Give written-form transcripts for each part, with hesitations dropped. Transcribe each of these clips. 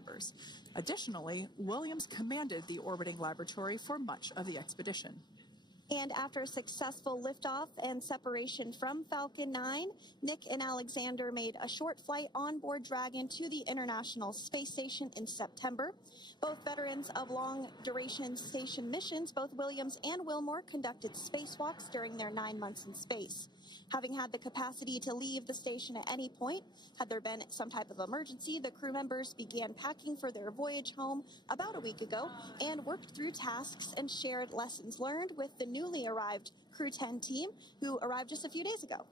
members. Additionally, Williams commanded the orbiting laboratory for much of the expedition. And after a successful liftoff and separation from Falcon 9, Nick and Alexander made a short flight on board Dragon to the International Space Station in September. Both veterans of long-duration station missions, both Williams and Wilmore conducted spacewalks during their 9 months in space. Having had the capacity to leave the station at any point, had there been some type of emergency, the crew members began packing for their voyage home about a week ago and worked through tasks and shared lessons learned with the newly arrived Crew 10 team, who arrived just a few days ago.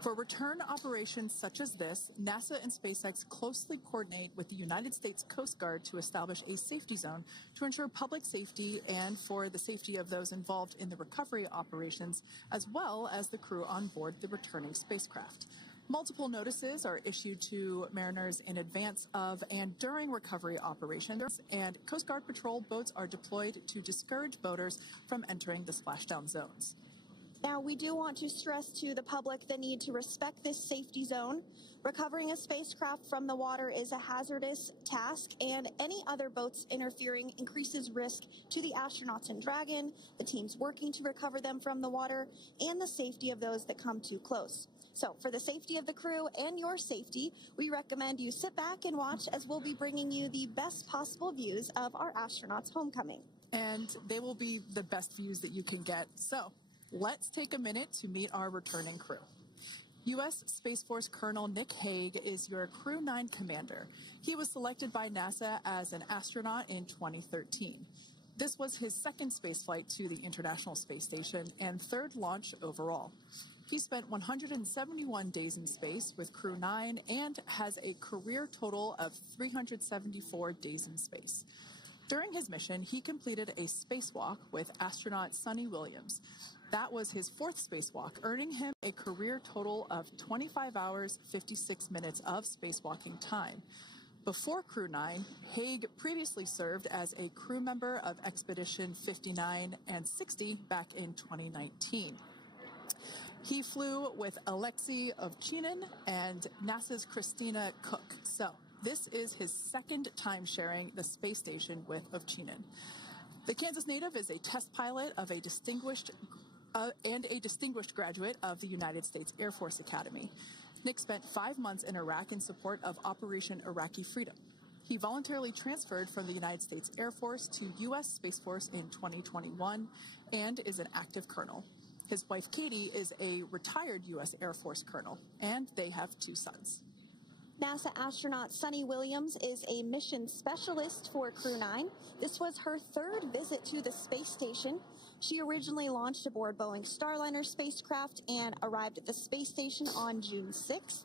For return operations such as this, NASA and SpaceX closely coordinate with the United States Coast Guard to establish a safety zone to ensure public safety and for the safety of those involved in the recovery operations, as well as the crew on board the returning spacecraft. Multiple notices are issued to mariners in advance of and during recovery operations, and Coast Guard patrol boats are deployed to discourage boaters from entering the splashdown zones. Now, we do want to stress to the public the need to respect this safety zone. Recovering a spacecraft from the water is a hazardous task, and any other boats interfering increases risk to the astronauts in Dragon, the teams working to recover them from the water, and the safety of those that come too close. So, for the safety of the crew and your safety, we recommend you sit back and watch as we'll be bringing you the best possible views of our astronauts' homecoming. And they will be the best views that you can get. So, let's take a minute to meet our returning crew. U.S. Space Force Colonel Nick Hague is your Crew 9 commander. He was selected by NASA as an astronaut in 2013. This was his second spaceflight to the International Space Station and third launch overall. He spent 171 days in space with Crew 9 and has a career total of 374 days in space. During his mission, he completed a spacewalk with astronaut Suni Williams. That was his fourth spacewalk, earning him a career total of 25 hours, 56 minutes of spacewalking time. Before Crew 9, Hague previously served as a crew member of Expedition 59 and 60 back in 2019. He flew with Alexei Ovchinin and NASA's Christina Koch. So this is his second time sharing the space station with Ovchinin. The Kansas native is a test pilot of a distinguished graduate of the United States Air Force Academy. Nick spent 5 months in Iraq in support of Operation Iraqi Freedom. He voluntarily transferred from the United States Air Force to U.S. Space Force in 2021 and is an active colonel. His wife, Katie, is a retired U.S. Air Force colonel, and they have 2 sons. NASA astronaut Suni Williams is a mission specialist for Crew 9. This was her third visit to the space station. She originally launched aboard Boeing Starliner spacecraft and arrived at the space station on June 6th.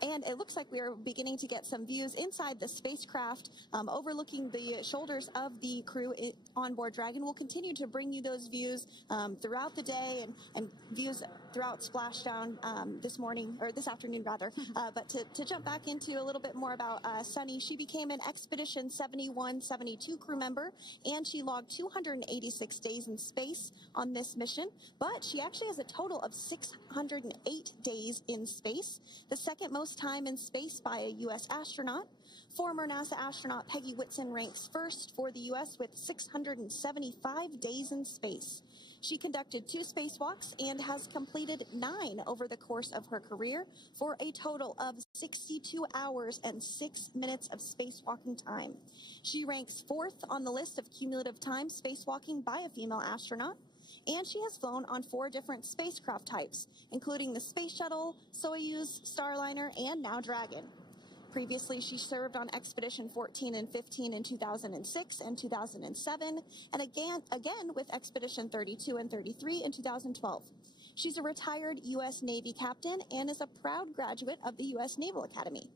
And it looks like we are beginning to get some views inside the spacecraft, overlooking the shoulders of the crew on board Dragon. We'll continue to bring you those views throughout the day and views throughout Splashdown this afternoon rather. But to jump back into a little bit more about Suni, she became an Expedition 71-72 crew member, and she logged 286 days in space on this mission. But she actually has a total of 608 days in space, the second most time in space by a U.S. astronaut. Former NASA astronaut Peggy Whitson ranks first for the U.S. with 675 days in space. She conducted 2 spacewalks and has completed 9 over the course of her career for a total of 62 hours and 6 minutes of spacewalking time. She ranks 4th on the list of cumulative time spacewalking by a female astronaut. And she has flown on 4 different spacecraft types, including the Space Shuttle, Soyuz, Starliner, and now Dragon. Previously, she served on Expedition 14 and 15 in 2006 and 2007, and again with Expedition 32 and 33 in 2012. She's a retired U.S. Navy captain and is a proud graduate of the U.S. Naval Academy.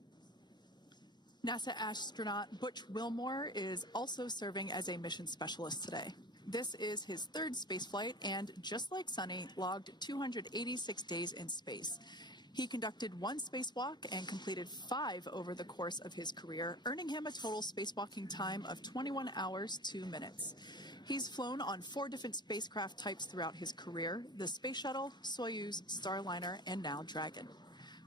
NASA astronaut Butch Wilmore is also serving as a mission specialist today. This is his 3rd spaceflight and, just like Suni, logged 286 days in space. He conducted 1 spacewalk and completed 5 over the course of his career, earning him a total spacewalking time of 21 hours, 2 minutes. He's flown on 4 different spacecraft types throughout his career: the Space Shuttle, Soyuz, Starliner, and now Dragon.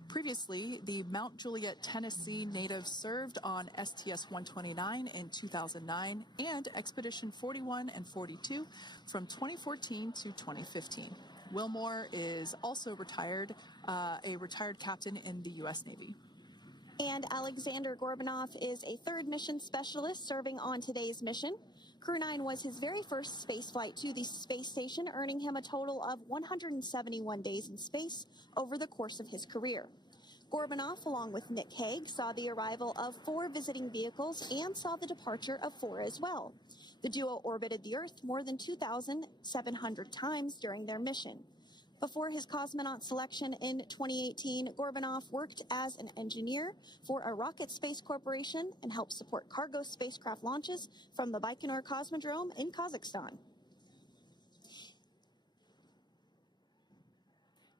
Previously, the Mount Juliet, Tennessee native served on STS-129 in 2009 and Expedition 41 and 42 from 2014 to 2015. Wilmore is also retired, a retired captain in the U.S. Navy. And Alexander Gorbanov is a third mission specialist serving on today's mission. Crew 9 was his very first spaceflight to the space station, earning him a total of 171 days in space over the course of his career. Gorbanov, along with Nick Hague, saw the arrival of 4 visiting vehicles and saw the departure of 4 as well. The duo orbited the Earth more than 2,700 times during their mission. Before his cosmonaut selection in 2018, Gorbanov worked as an engineer for a rocket space corporation and helped support cargo spacecraft launches from the Baikonur Cosmodrome in Kazakhstan.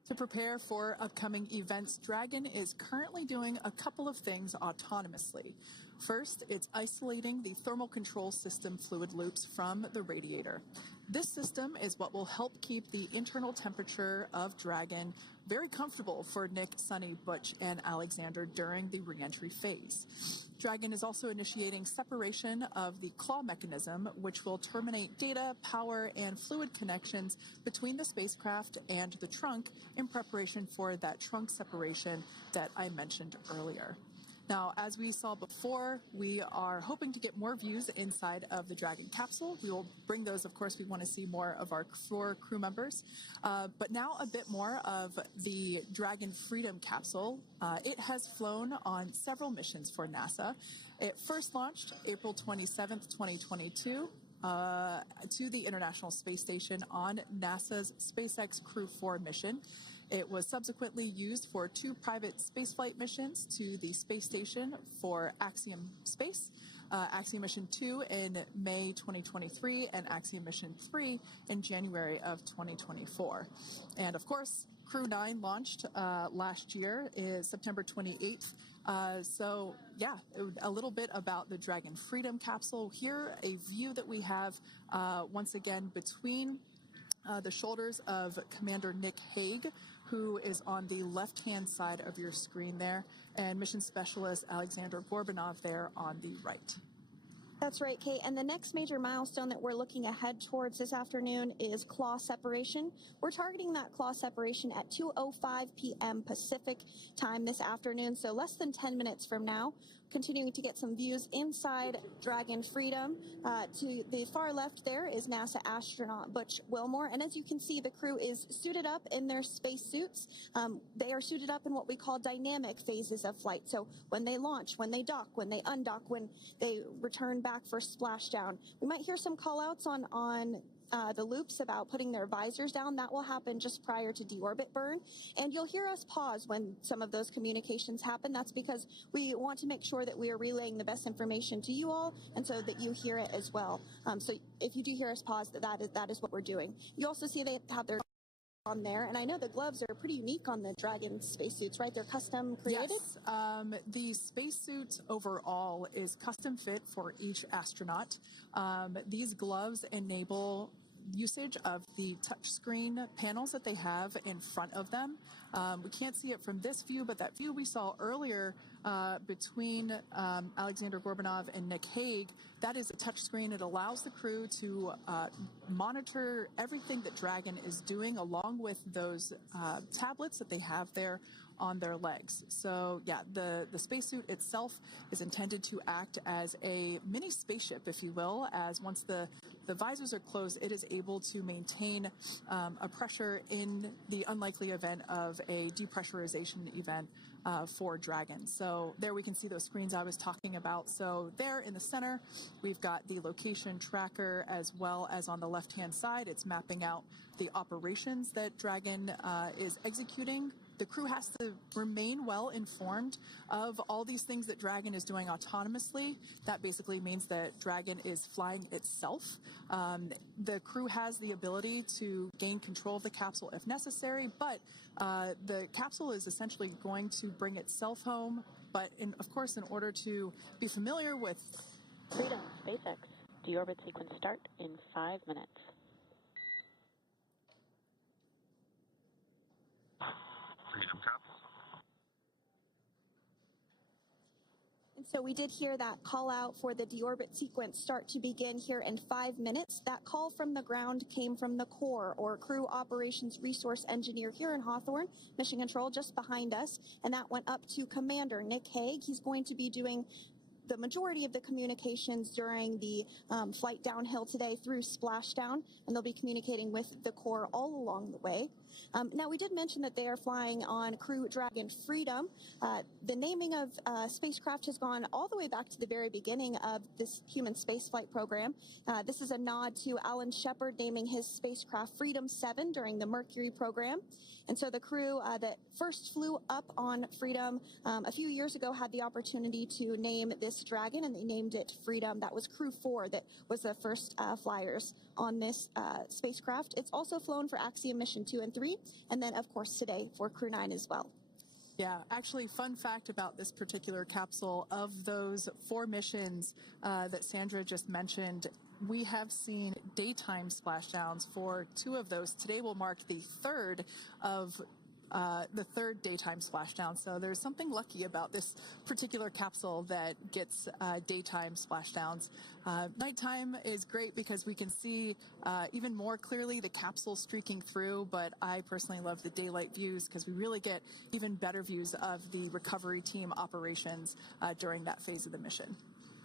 To prepare for upcoming events, Dragon is currently doing a couple of things autonomously. First, it's isolating the thermal control system fluid loops from the radiator. This system is what will help keep the internal temperature of Dragon very comfortable for Nick, Sunny, Butch, and Alexander during the reentry phase. Dragon is also initiating separation of the claw mechanism, which will terminate data, power, and fluid connections between the spacecraft and the trunk in preparation for that trunk separation that I mentioned earlier. Now, as we saw before, we are hoping to get more views inside of the Dragon capsule. We will bring those, of course. We want to see more of our 4 crew members. But now a bit more of the Dragon Freedom capsule. It has flown on several missions for NASA. It first launched April 27th, 2022. To the International Space Station on NASA's SpaceX Crew 4 mission. It was subsequently used for 2 private spaceflight missions to the space station for Axiom Space, Axiom Mission 2 in May 2023, and Axiom Mission 3 in January of 2024. And of course, Crew 9 launched last year, is September 28th. So yeah, a little bit about the Dragon Freedom capsule. Here, a view that we have once again between the shoulders of Commander Nick Hague, who is on the left-hand side of your screen there, and Mission Specialist Alexander Gorbanov there on the right. That's right, Kate. And the next major milestone that we're looking ahead towards this afternoon is claw separation. We're targeting that claw separation at 2:05 p.m. Pacific time this afternoon, so less than 10 minutes from now. Continuing to get some views inside Dragon Freedom. To the far left there is NASA astronaut Butch Wilmore, and as you can see, the crew is suited up in their space suits. They are suited up in what we call dynamic phases of flight. So when they launch, when they dock, when they undock, when they return back for splashdown. We might hear some call-outs on the loops about putting their visors down. That will happen just prior to deorbit burn. And you'll hear us pause when some of those communications happen. That's because we want to make sure that we are relaying the best information to you all, and so that you hear it as well. So if you do hear us pause, that is what we're doing. You also see they have their on there, and I know the gloves are pretty unique on the Dragon spacesuits, right? They're custom created? Yes, the spacesuit overall is custom fit for each astronaut. These gloves enable usage of the touchscreen panels that they have in front of them. We can't see it from this view, but that view we saw earlier between Alexander Gorbanov and Nick Hague, that is a touchscreen. It allows the crew to monitor everything that Dragon is doing along with those tablets that they have there on their legs. So yeah, the spacesuit itself is intended to act as a mini spaceship, if you will, as once the visors are closed, it is able to maintain a pressure in the unlikely event of a depressurization event for Dragon. So there we can see those screens I was talking about. So there in the center, we've got the location tracker, as well as on the left-hand side, it's mapping out the operations that Dragon is executing. The crew has to remain well informed of all these things that Dragon is doing autonomously. That basically means that Dragon is flying itself. The crew has the ability to gain control of the capsule if necessary, but the capsule is essentially going to bring itself home. But of course, in order to be familiar with Freedom, SpaceX, deorbit sequence start in 5 minutes. Freedom capsule. So we did hear that call out for the deorbit sequence start to begin here in 5 minutes. That call from the ground came from the core, or Crew Operations Resource Engineer here in Hawthorne, Mission Control just behind us, and that went up to Commander Nick Hague. He's going to be doing the majority of the communications during the flight downhill today through Splashdown, and they'll be communicating with the core all along the way. Now, we did mention that they are flying on Crew Dragon Freedom. The naming of spacecraft has gone all the way back to the very beginning of this human spaceflight program. This is a nod to Alan Shepard naming his spacecraft Freedom 7 during the Mercury program. And so the crew that first flew up on Freedom a few years ago had the opportunity to name this Dragon, and they named it Freedom. That was Crew 4 that was the first flyers on this spacecraft. It's also flown for Axiom Mission 2 and 3, and then, of course, today for Crew 9 as well. Yeah, actually, fun fact about this particular capsule, of those 4 missions that Sandra just mentioned, we have seen daytime splashdowns for 2 of those. Today will mark the third daytime splashdown. So there's something lucky about this particular capsule that gets daytime splashdowns. Nighttime is great because we can see even more clearly the capsule streaking through, but I personally love the daylight views because we really get even better views of the recovery team operations during that phase of the mission.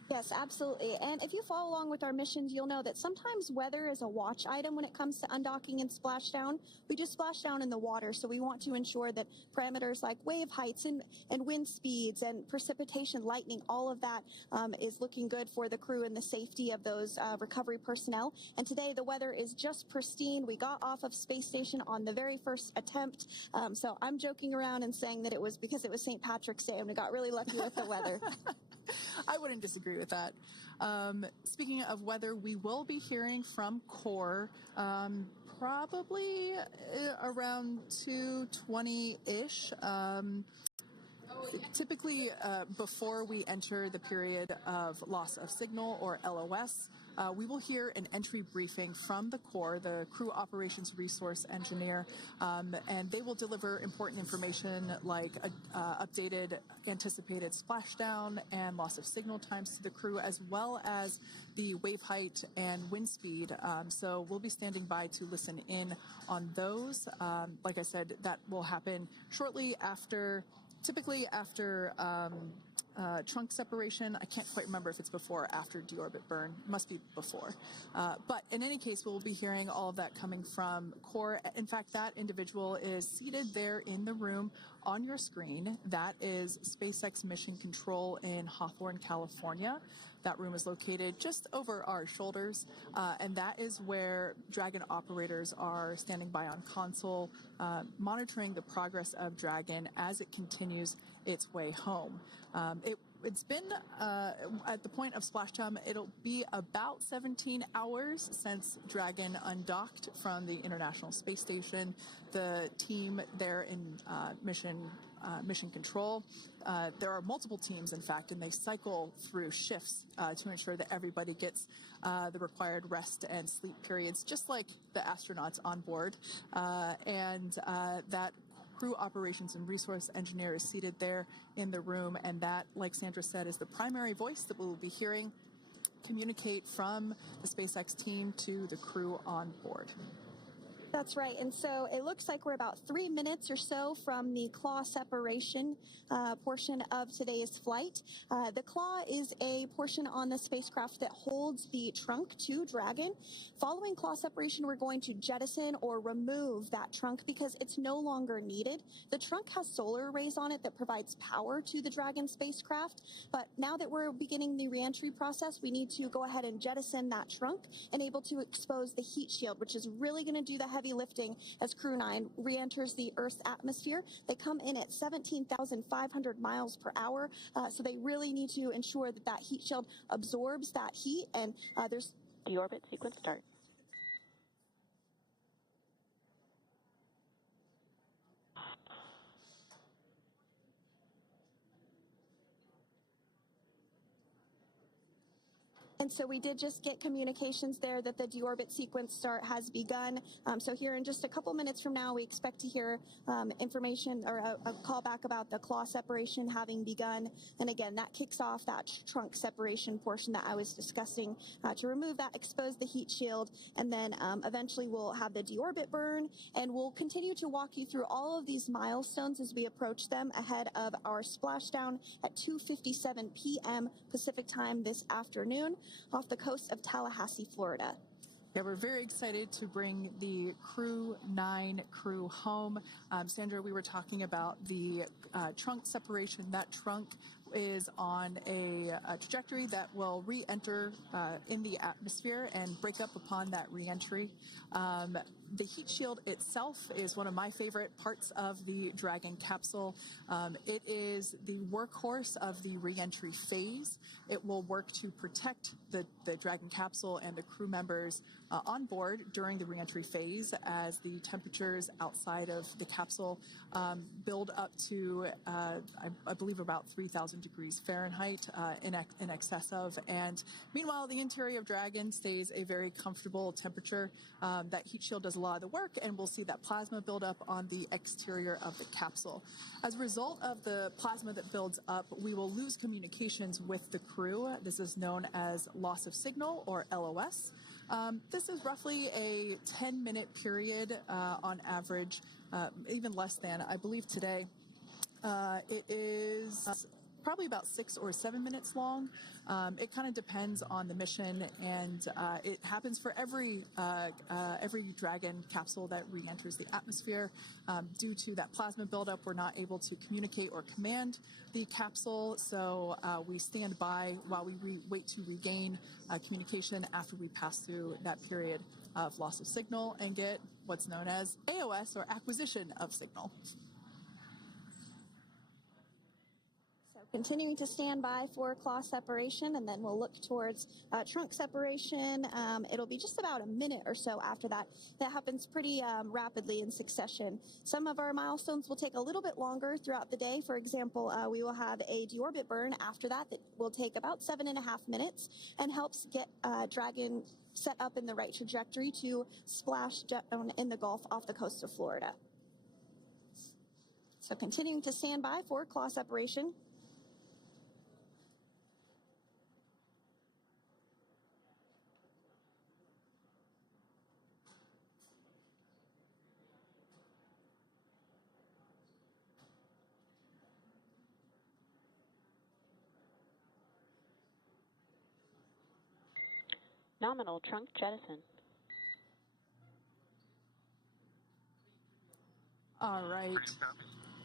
Yes, absolutely. And if you follow along with our missions, you'll know that sometimes weather is a watch item when it comes to undocking and splashdown. We do splashdown in the water, so we want to ensure that parameters like wave heights and wind speeds and precipitation, lightning, all of that is looking good for the crew and the safety of those recovery personnel. And today the weather is just pristine. We got off of Space Station on the very first attempt, so I'm joking around and saying that it was because it was St. Patrick's Day and we got really lucky with the weather. I wouldn't disagree with that. Speaking of weather, we will be hearing from core probably around 2:20-ish. Typically, before we enter the period of loss of signal, or LOS, we will hear an entry briefing from the core, the Crew Operations Resource Engineer, and they will deliver important information like updated anticipated splashdown and loss of signal times to the crew, as well as the wave height and wind speed. So we'll be standing by to listen in on those. Like I said, that will happen shortly after, typically after trunk separation. I can't quite remember if it's before or after deorbit burn. It must be before. But in any case, we'll be hearing all of that coming from core. In fact, that individual is seated there in the room on your screen. That is SpaceX Mission Control in Hawthorne, California. That room is located just over our shoulders, and that is where Dragon operators are standing by on console, monitoring the progress of Dragon as it continues its way home. It's been, at the point of splashdown, it'll be about 17 hours since Dragon undocked from the International Space Station. The team there in Mission Control, there are multiple teams, in fact, and they cycle through shifts to ensure that everybody gets the required rest and sleep periods, just like the astronauts on board. And that Crew Operations and Resource Engineer is seated there in the room, and that, like Sandra said, is the primary voice that we will be hearing communicate from the SpaceX team to the crew on board. That's right. And so it looks like we're about 3 minutes or so from the claw separation portion of today's flight. The claw is a portion on the spacecraft that holds the trunk to Dragon. Following claw separation, we're going to jettison or remove that trunk because it's no longer needed. The trunk has solar arrays on it that provides power to the Dragon spacecraft. But now that we're beginning the reentry process, we need to go ahead and jettison that trunk and able to expose the heat shield, which is really going to do the heavy lifting as Crew 9 re-enters the Earth's atmosphere. They come in at 17,500 miles per hour, so they really need to ensure that that heat shield absorbs that heat, and there's... Deorbit sequence start. And so we did just get communications there that the deorbit sequence start has begun. So here in just a couple minutes from now, we expect to hear information or a call back about the claw separation having begun. And again, that kicks off that trunk separation portion that I was discussing to remove that, expose the heat shield, and then eventually we'll have the deorbit burn, and we'll continue to walk you through all of these milestones as we approach them ahead of our splashdown at 2:57 p.m. Pacific time this afternoon off the coast of Tallahassee, Florida. Yeah, we're very excited to bring the Crew 9 crew home. Sandra, we were talking about the trunk separation. That trunk is on a trajectory that will re-enter in the atmosphere and break up upon that re-entry. The heat shield itself is one of my favorite parts of the Dragon capsule. It is the workhorse of the re-entry phase. It will work to protect the Dragon capsule and the crew members on board during the re-entry phase as the temperatures outside of the capsule build up to, I believe, about 3,000 degrees Fahrenheit in excess of. And meanwhile, the interior of Dragon stays a very comfortable temperature. That heat shield does a lot of the work, and we'll see that plasma build up on the exterior of the capsule. As a result of the plasma that builds up, we will lose communications with the crew. This is known as loss of signal, or LOS. This is roughly a 10-minute period on average, even less than. I believe today it is probably about 6 or 7 minutes long. It kind of depends on the mission, and it happens for every Dragon capsule that re-enters the atmosphere. Due to that plasma buildup, we're not able to communicate or command the capsule, so we stand by while we wait to regain communication after we pass through that period of loss of signal and get what's known as AOS, or acquisition of signal. Continuing to stand by for claw separation, and then we'll look towards trunk separation. It'll be just about a minute or so after that. That happens pretty rapidly in succession. Some of our milestones will take a little bit longer throughout the day. For example, we will have a deorbit burn after that will take about 7.5 minutes and helps get Dragon set up in the right trajectory to splash down in the Gulf off the coast of Florida. So continuing to stand by for claw separation. Nominal trunk jettison. All right.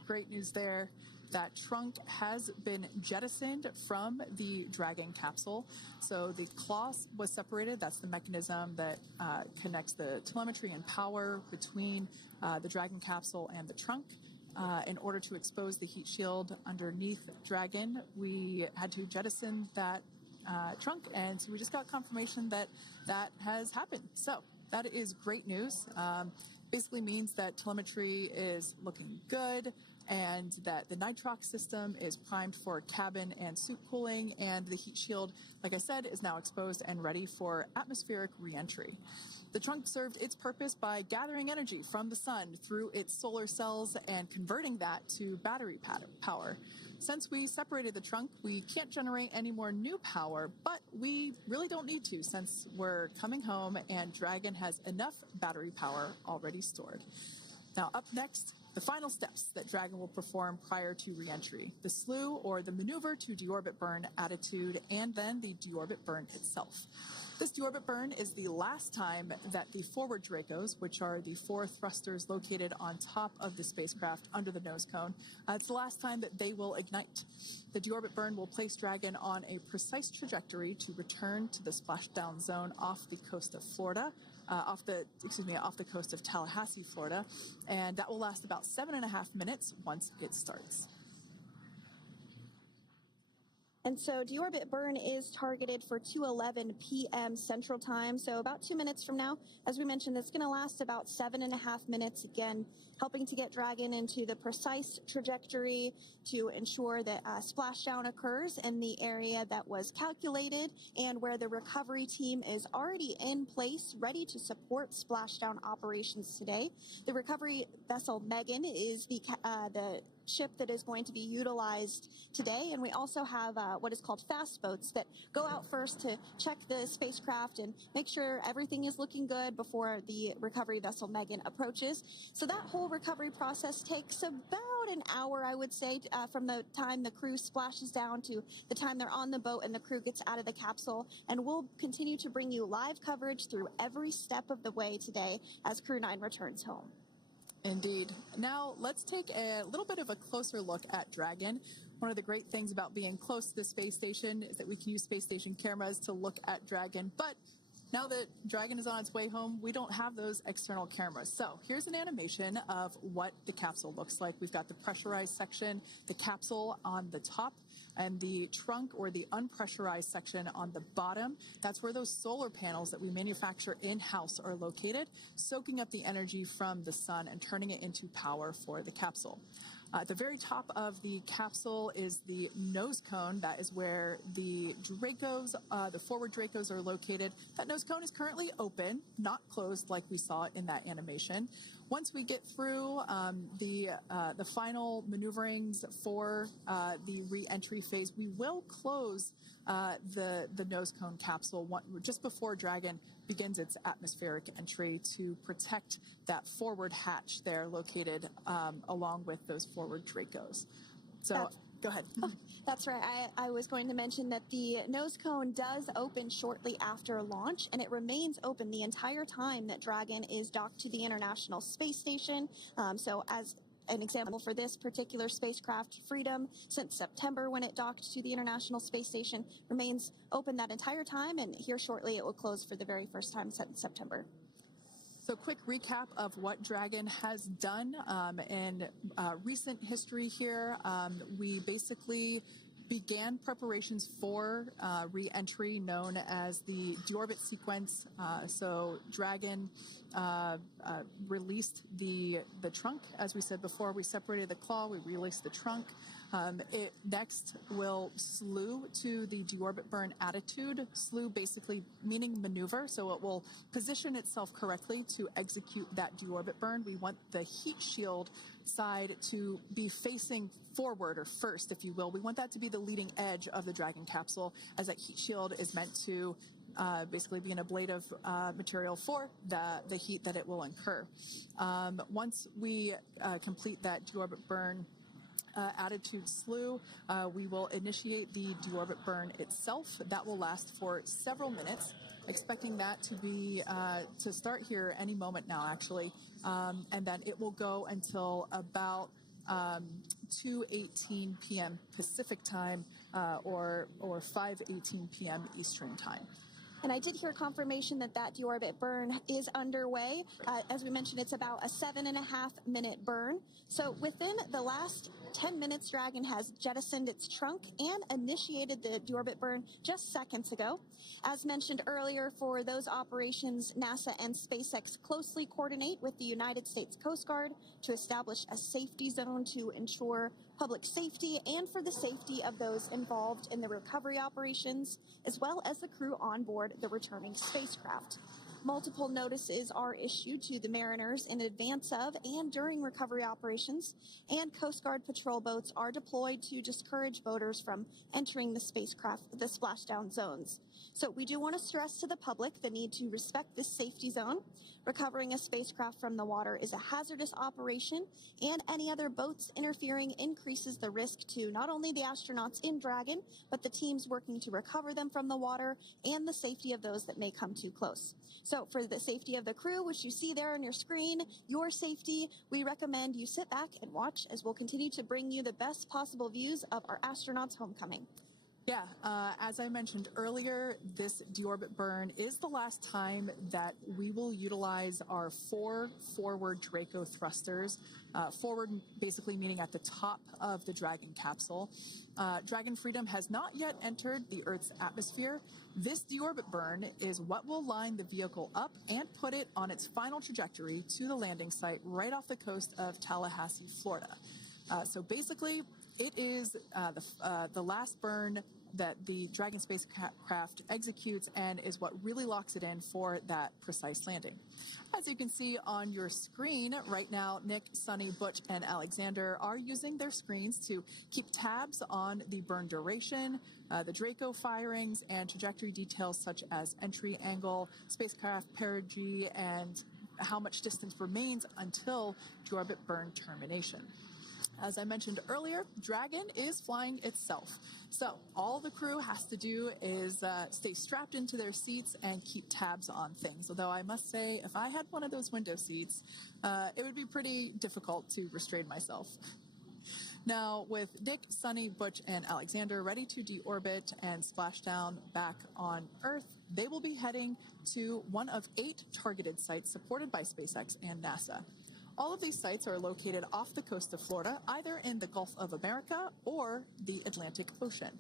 Great news there. That trunk has been jettisoned from the Dragon capsule. So the claw was separated. That's the mechanism that connects the telemetry and power between the Dragon capsule and the trunk. In order to expose the heat shield underneath Dragon, we had to jettison that trunk, and so we just got confirmation that that has happened. So that is great news. Basically means that telemetry is looking good, and that the nitrox system is primed for cabin and suit cooling, and the heat shield, like I said, is now exposed and ready for atmospheric re-entry. The trunk served its purpose by gathering energy from the sun through its solar cells and converting that to battery power. Since we separated the trunk, we can't generate any more new power, but we really don't need to since we're coming home and Dragon has enough battery power already stored. Now up next, the final steps that Dragon will perform prior to re-entry: the slew, or the maneuver to deorbit burn attitude, and then the deorbit burn itself. This deorbit burn is the last time that the forward Dracos, which are the 4 thrusters located on top of the spacecraft under the nose cone, it's the last time that they will ignite. The deorbit burn will place Dragon on a precise trajectory to return to the splashdown zone off the coast of Florida, off the coast of Tallahassee, Florida, and that will last about 7.5 minutes once it starts. And so deorbit burn is targeted for 2:11 p.m. Central Time, so about 2 minutes from now. As we mentioned, it's going to last about 7.5 minutes, again, helping to get Dragon into the precise trajectory to ensure that splashdown occurs in the area that was calculated and where the recovery team is already in place, ready to support splashdown operations today. The recovery vessel Megan is the ship that is going to be utilized today, and we also have what is called fast boats that go out first to check the spacecraft and make sure everything is looking good before the recovery vessel Megan approaches. So that whole recovery process takes about an hour, I would say, from the time the crew splashes down to the time they're on the boat and the crew gets out of the capsule. And we'll continue to bring you live coverage through every step of the way today as Crew 9 returns home. Indeed. Now, let's take a little bit of a closer look at Dragon. One of the great things about being close to the space station is that we can use space station cameras to look at Dragon. But now that Dragon is on its way home, we don't have those external cameras. So here's an animation of what the capsule looks like. We've got the pressurized section, the capsule on the top, and the trunk or the unpressurized section on the bottom. That's where those solar panels that we manufacture in-house are located, soaking up the energy from the sun and turning it into power for the capsule. At the very top of the capsule is the nose cone. That is where the Dracos, the forward Dracos, are located. That nose cone is currently open, not closed like we saw in that animation. Once we get through the final maneuverings for the re-entry phase, we will close the nose cone capsule just before Dragon begins its atmospheric entry to protect that forward hatch there located along with those forward Dracos. So go ahead. Oh, that's right. I was going to mention that the nose cone does open shortly after launch, and it remains open the entire time that Dragon is docked to the International Space Station. So as an example for this particular spacecraft, Freedom, since September when it docked to the International Space Station, remains open that entire time, and here shortly it will close for the very first time since September. So quick recap of what Dragon has done in recent history here. We basically began preparations for re-entry known as the deorbit sequence. So Dragon released the trunk. As we said before, we separated the claw, we released the trunk. It next will slew to the deorbit burn attitude. Slew basically meaning maneuver, so it will position itself correctly to execute that deorbit burn. We want the heat shield side to be facing forward, or first, if you will. We want that to be the leading edge of the Dragon capsule, as that heat shield is meant to basically be an ablative material for the heat that it will incur. Once we complete that deorbit burn attitude slew, we will initiate the deorbit burn itself. That will last for several minutes, expecting that to be to start here any moment now, actually, and then it will go until about 2:18 p.m. Pacific time or 5:18 p.m. Eastern time. And I did hear confirmation that deorbit burn is underway. As we mentioned, it's about a 7.5-minute burn. So within the last 10 minutes, Dragon has jettisoned its trunk and initiated the deorbit burn just seconds ago. As mentioned earlier, for those operations, NASA and SpaceX closely coordinate with the United States Coast Guard to establish a safety zone to ensure public safety and for the safety of those involved in the recovery operations, as well as the crew on board the returning spacecraft. Multiple notices are issued to the mariners in advance of and during recovery operations, and Coast Guard patrol boats are deployed to discourage boaters from entering the splashdown zones. So we do want to stress to the public the need to respect this safety zone. Recovering a spacecraft from the water is a hazardous operation, and any other boats interfering increases the risk to not only the astronauts in Dragon, but the teams working to recover them from the water and the safety of those that may come too close. So for the safety of the crew, which you see there on your screen, your safety, we recommend you sit back and watch as we'll continue to bring you the best possible views of our astronauts' homecoming. Yeah, as I mentioned earlier, this deorbit burn is the last time that we will utilize our 4 forward Draco thrusters. Forward basically meaning at the top of the Dragon capsule. Dragon Freedom has not yet entered the Earth's atmosphere. This deorbit burn is what will line the vehicle up and put it on its final trajectory to the landing site right off the coast of Tallahassee, Florida. So basically, it is the last burn that the Dragon spacecraft executes and is what really locks it in for that precise landing. As you can see on your screen right now, Nick, Sunny, Butch, and Alexander are using their screens to keep tabs on the burn duration, the Draco firings, and trajectory details such as entry angle, spacecraft perigee, and how much distance remains until deorbit burn termination. As I mentioned earlier, Dragon is flying itself. So all the crew has to do is stay strapped into their seats and keep tabs on things. Although I must say, if I had one of those window seats, it would be pretty difficult to restrain myself. Now, with Nick, Sunny, Butch, and Alexander ready to deorbit and splash down back on Earth, they will be heading to one of 8 targeted sites supported by SpaceX and NASA. All of these sites are located off the coast of Florida, either in the Gulf of America or the Atlantic Ocean.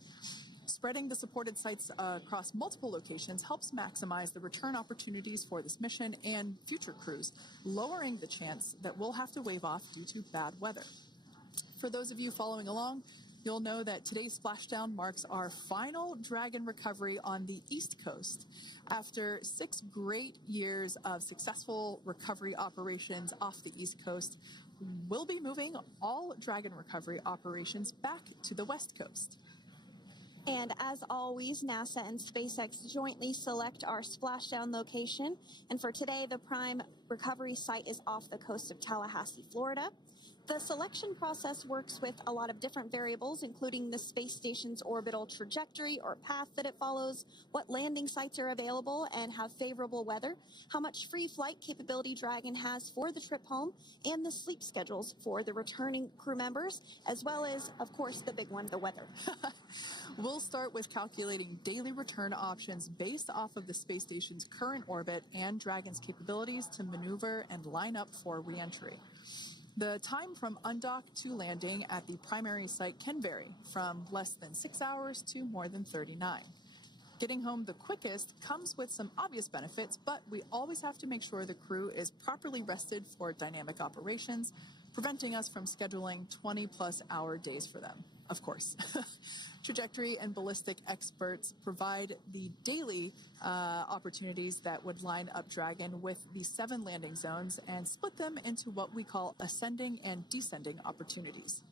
Spreading the supported sites across multiple locations helps maximize the return opportunities for this mission and future crews, lowering the chance that we'll have to wave off due to bad weather. For those of you following along, you'll know that today's splashdown marks our final Dragon recovery on the East Coast. After 6 great years of successful recovery operations off the East Coast, we'll be moving all Dragon recovery operations back to the West Coast. And as always, NASA and SpaceX jointly select our splashdown location. And for today, the prime recovery site is off the coast of Tallahassee, Florida. The selection process works with a lot of different variables, including the space station's orbital trajectory or path that it follows, what landing sites are available and have favorable weather, how much free flight capability Dragon has for the trip home, and the sleep schedules for the returning crew members, as well as, of course, the big one, the weather. We'll start with calculating daily return options based off of the space station's current orbit and Dragon's capabilities to maneuver and line up for re-entry. The time from undock to landing at the primary site can vary from less than 6 hours to more than 39. Getting home the quickest comes with some obvious benefits, but we always have to make sure the crew is properly rested for dynamic operations, preventing us from scheduling 20-plus hour days for them, of course. Trajectory and ballistic experts provide the daily opportunities that would line up Dragon with the 7 landing zones and split them into what we call ascending and descending opportunities.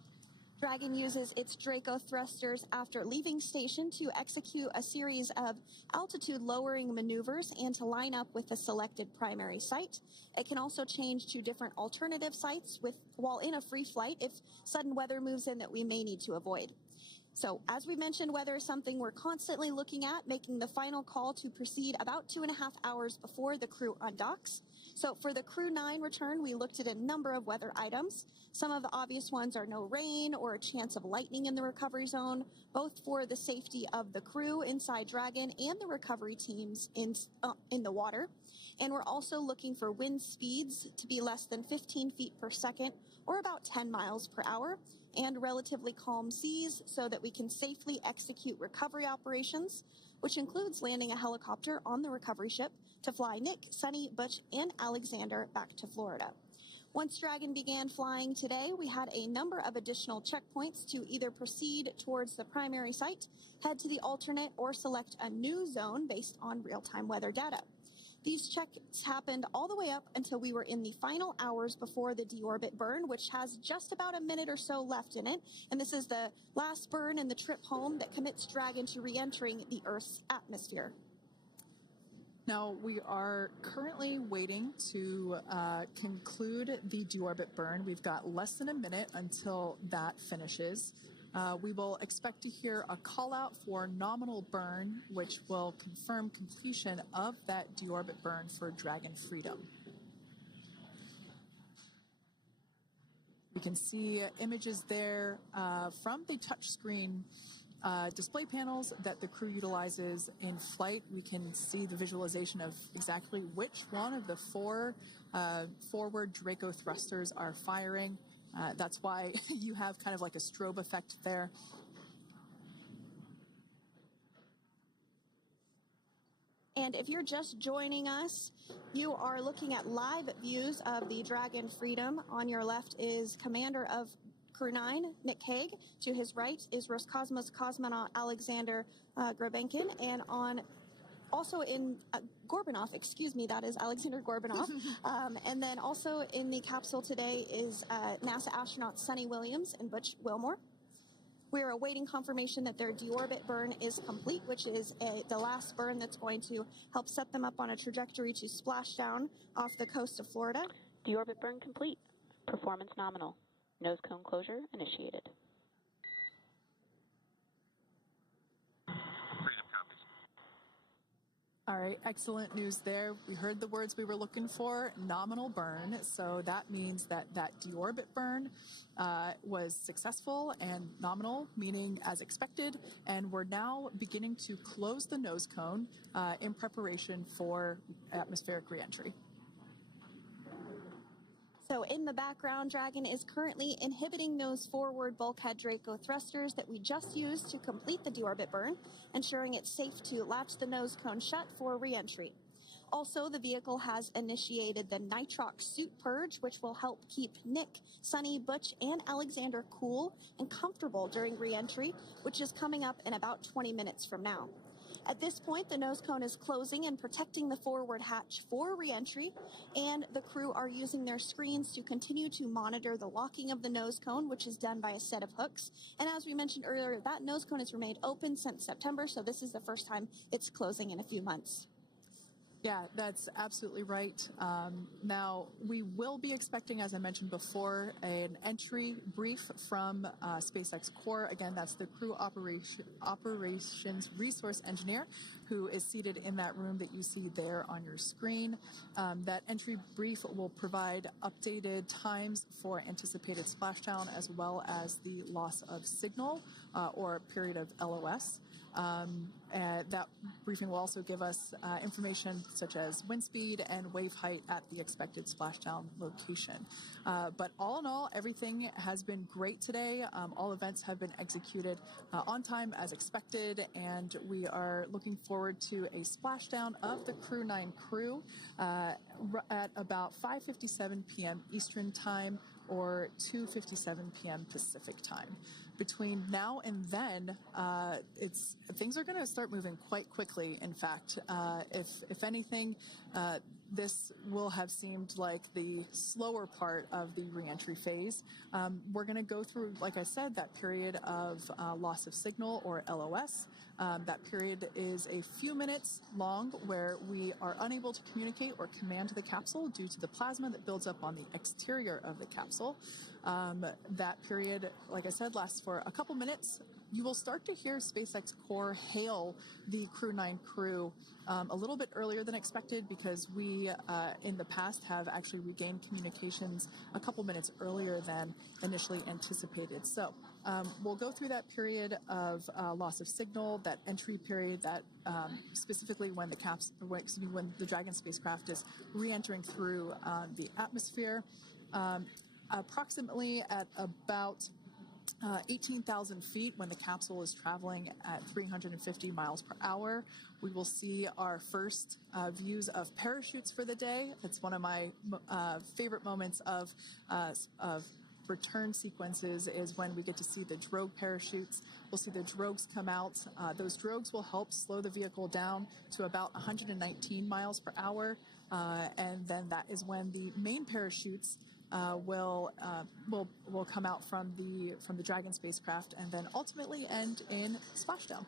Dragon uses its Draco thrusters after leaving station to execute a series of altitude-lowering maneuvers and to line up with the selected primary site. It can also change to different alternative sites while in a free flight if sudden weather moves in that we may need to avoid. So, as we mentioned, weather is something we're constantly looking at, making the final call to proceed about 2.5 hours before the crew undocks. So, for the Crew 9 return, we looked at a number of weather items. Some of the obvious ones are no rain or a chance of lightning in the recovery zone, both for the safety of the crew inside Dragon and the recovery teams in the water. And we're also looking for wind speeds to be less than 15 feet per second or about 10 miles per hour, and relatively calm seas so that we can safely execute recovery operations, which includes landing a helicopter on the recovery ship to fly Nick, Sunny, Butch, and Alexander back to Florida. Once Dragon began flying today, we had a number of additional checkpoints to either proceed towards the primary site, head to the alternate, or select a new zone based on real-time weather data. These checks happened all the way up until we were in the final hours before the deorbit burn, which has just about a minute or so left in it. And this is the last burn in the trip home that commits Dragon to re-entering the Earth's atmosphere. Now, we are currently waiting to conclude the deorbit burn. We've got less than a minute until that finishes. We will expect to hear a call out for nominal burn, which will confirm completion of that deorbit burn for Dragon Freedom. We can see images there from the touchscreen display panels that the crew utilizes in flight. We can see the visualization of exactly which one of the four forward Draco thrusters are firing. That's why you have kind of like a strobe effect there. And if you're just joining us, you are looking at live views of the Dragon Freedom. On your left is Commander of Crew 9, Nick Hague. To his right is Roscosmos cosmonaut Alexander Grabenkin. And also in Gorbanov, excuse me, that is Alexander Gorbanov. And then also in the capsule today is NASA astronaut Sunny Williams and Butch Wilmore. We're awaiting confirmation that their deorbit burn is complete, which is the last burn that's going to help set them up on a trajectory to Splashdown off the coast of Florida. Deorbit burn complete. Performance nominal. Nose cone closure initiated. All right, excellent news there. We heard the words we were looking for, nominal burn. So that means that deorbit burn was successful and nominal, meaning as expected. And we're now beginning to close the nose cone in preparation for atmospheric reentry. So in the background, Dragon is currently inhibiting those forward bulkhead Draco thrusters that we just used to complete the deorbit burn, ensuring it's safe to latch the nose cone shut for reentry. Also, the vehicle has initiated the nitrox suit purge, which will help keep Nick, Sunny, Butch, and Alexander cool and comfortable during reentry, which is coming up in about 20 minutes from now. At this point, the nose cone is closing and protecting the forward hatch for reentry, and the crew are using their screens to continue to monitor the locking of the nose cone, which is done by a set of hooks. And as we mentioned earlier, that nose cone has remained open since September, so this is the first time it's closing in a few months. Yeah, that's absolutely right. Now, we will be expecting, as I mentioned before, an entry brief from SpaceX Core. Again, that's the crew operations resource engineer who is seated in that room that you see there on your screen. That entry brief will provide updated times for anticipated splashdown as well as the loss of signal or period of LOS. And that briefing will also give us information such as wind speed and wave height at the expected splashdown location. But all in all, everything has been great today. All events have been executed on time as expected, and we are looking forward to a splashdown of the Crew 9 crew at about 5:57 p.m. Eastern Time or 2:57 p.m. Pacific Time. Between now and then, things are going to start moving quite quickly. In fact, if anything, this will have seemed like the slower part of the reentry phase. We're going to go through, like I said, that period of loss of signal or LOS. That period is a few minutes long where we are unable to communicate or command the capsule due to the plasma that builds up on the exterior of the capsule. That period, like I said, lasts for a couple minutes. You will start to hear SpaceX Core hail the Crew 9 crew a little bit earlier than expected because we, in the past, have actually regained communications a couple minutes earlier than initially anticipated. So we'll go through that period of loss of signal, that entry period, that specifically when the Dragon spacecraft is re-entering through the atmosphere. Approximately at about 18,000 feet when the capsule is traveling at 350 miles per hour. We will see our first views of parachutes for the day. It's one of my favorite moments of return sequences is when we get to see the drogue parachutes. We'll see the drogues come out. Those drogues will help slow the vehicle down to about 119 miles per hour. And then that is when the main parachutes will come out from the Dragon spacecraft and then ultimately end in splashdown.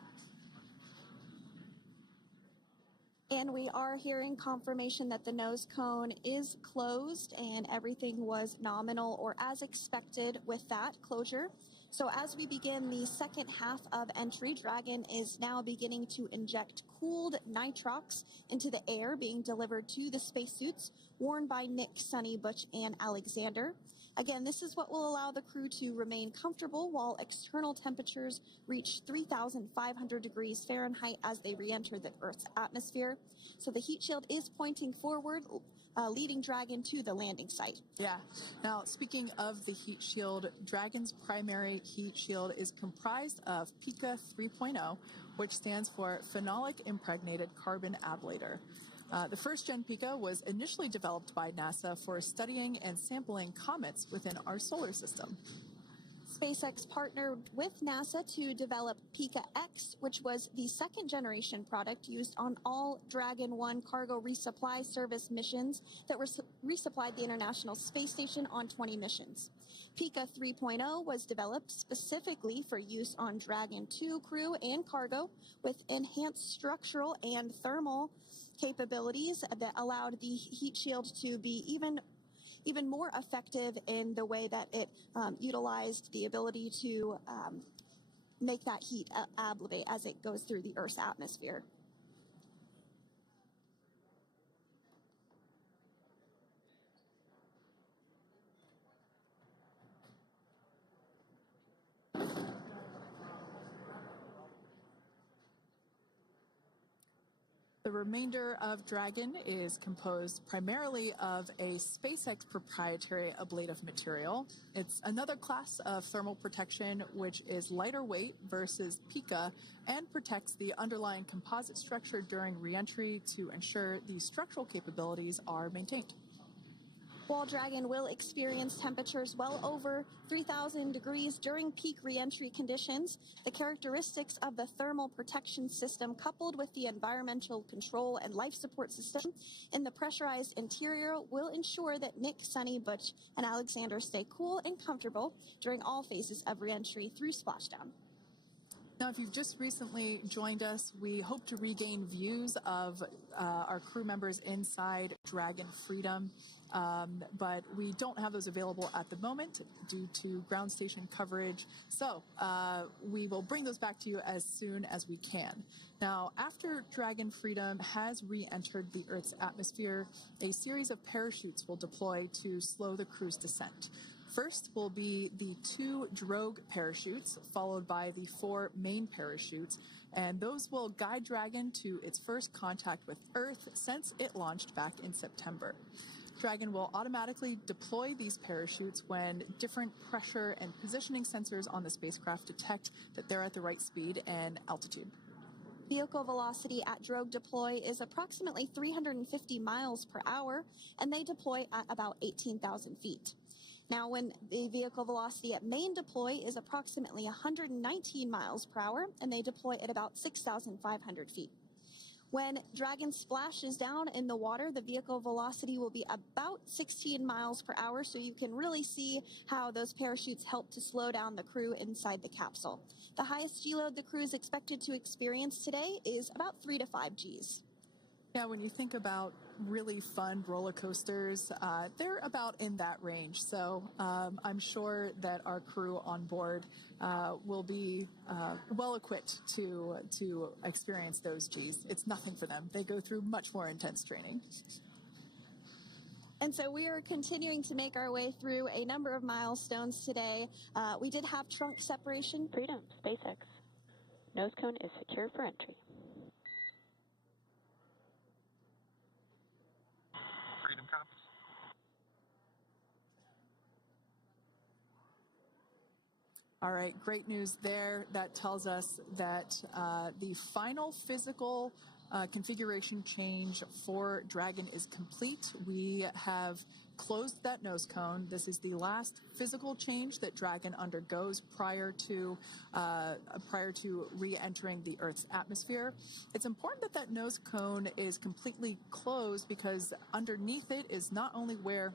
And we are hearing confirmation that the nose cone is closed and everything was nominal or as expected with that closure. So as we begin the second half of entry, Dragon is now beginning to inject cooled nitrox into the air being delivered to the spacesuits worn by Nick, Sunny, Butch, and Alexander. Again, this is what will allow the crew to remain comfortable while external temperatures reach 3,500 degrees Fahrenheit as they re-enter the Earth's atmosphere. So the heat shield is pointing forward, leading Dragon to the landing site. Yeah. Now, speaking of the heat shield, Dragon's primary heat shield is comprised of PICA 3.0, which stands for Phenolic Impregnated Carbon Ablator. The first-gen PICA was initially developed by NASA for studying and sampling comets within our solar system. SpaceX partnered with NASA to develop PICA X, which was the second-generation product used on all Dragon 1 cargo resupply service missions that resupplied the International Space Station on 20 missions. PICA 3.0 was developed specifically for use on Dragon 2 crew and cargo with enhanced structural and thermal capabilities that allowed the heat shield to be even more effective in the way that it utilized the ability to make that heat ablate as it goes through the Earth's atmosphere. The remainder of Dragon is composed primarily of a SpaceX proprietary ablative material. It's another class of thermal protection which is lighter weight versus PICA and protects the underlying composite structure during reentry to ensure the structural capabilities are maintained. While Dragon will experience temperatures well over 3,000 degrees during peak reentry conditions, the characteristics of the thermal protection system coupled with the environmental control and life support system in the pressurized interior will ensure that Nick, Sunny, Butch, and Alexander stay cool and comfortable during all phases of reentry through Splashdown. Now, if you've just recently joined us, we hope to regain views of our crew members inside Dragon Freedom, but we don't have those available at the moment due to ground station coverage. So we will bring those back to you as soon as we can. Now, after Dragon Freedom has re-entered the Earth's atmosphere, a series of parachutes will deploy to slow the crew's descent. First will be the 2 drogue parachutes, followed by the 4 main parachutes, and those will guide Dragon to its first contact with Earth since it launched back in September. Dragon will automatically deploy these parachutes when different pressure and positioning sensors on the spacecraft detect that they're at the right speed and altitude. Vehicle velocity at drogue deploy is approximately 350 miles per hour, and they deploy at about 18,000 feet. Now, when the vehicle velocity at main deploy is approximately 119 miles per hour, and they deploy at about 6,500 feet. When Dragon splashes down in the water, the vehicle velocity will be about 16 miles per hour, so you can really see how those parachutes help to slow down the crew inside the capsule. The highest G-load the crew is expected to experience today is about 3 to 5 Gs. Yeah, when you think about really fun roller coasters, they're about in that range. So I'm sure that our crew on board will be well equipped to experience those Gs. It's nothing for them. They go through much more intense training. And so we are continuing to make our way through a number of milestones today. We did have trunk separation. Freedom, SpaceX. Nose cone is secure for entry. Freedom copies. All right, great news there. That tells us that the final physical configuration change for Dragon is complete. We have closed that nose cone. This is the last physical change that Dragon undergoes prior to re-entering the Earth's atmosphere. It's important that that nose cone is completely closed because underneath it is not only where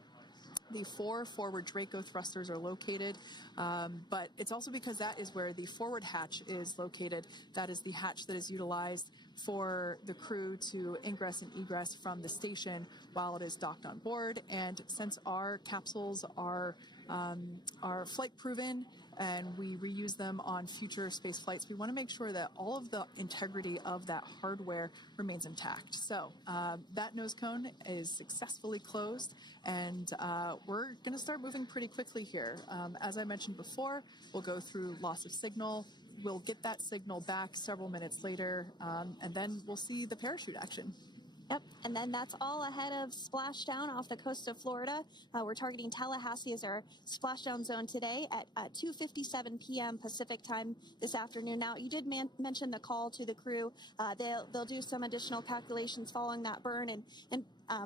the 4 forward Draco thrusters are located, but it's also because that is where the forward hatch is located. That is the hatch that is utilized for the crew to ingress and egress from the station while it is docked on board. And since our capsules are flight proven and we reuse them on future space flights. We want to make sure that all of the integrity of that hardware remains intact. So that nose cone is successfully closed, and we're going to start moving pretty quickly here. As I mentioned before, we'll go through loss of signal. We'll get that signal back several minutes later, and then we'll see the parachute action. Yep, and then that's all ahead of Splashdown off the coast of Florida. We're targeting Tallahassee as our splashdown zone today at 2:57 p.m. Pacific time this afternoon. Now, you did mention the call to the crew. They'll do some additional calculations following that burn and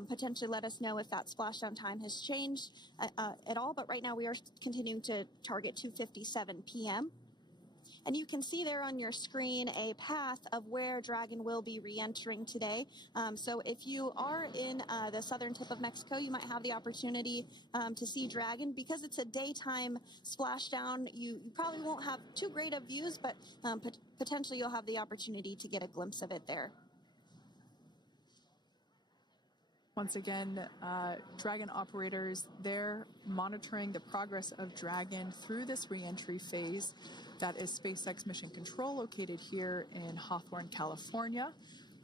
potentially let us know if that splashdown time has changed at all. But right now, we are continuing to target 2:57 p.m. And you can see there on your screen a path of where Dragon will be re-entering today. So if you are in the southern tip of Mexico, you might have the opportunity to see Dragon. Because it's a daytime splashdown, you probably won't have too great of views, but potentially you'll have the opportunity to get a glimpse of it there. Once again, Dragon operators, they're monitoring the progress of Dragon through this re-entry phase. That is SpaceX Mission Control, located here in Hawthorne, California.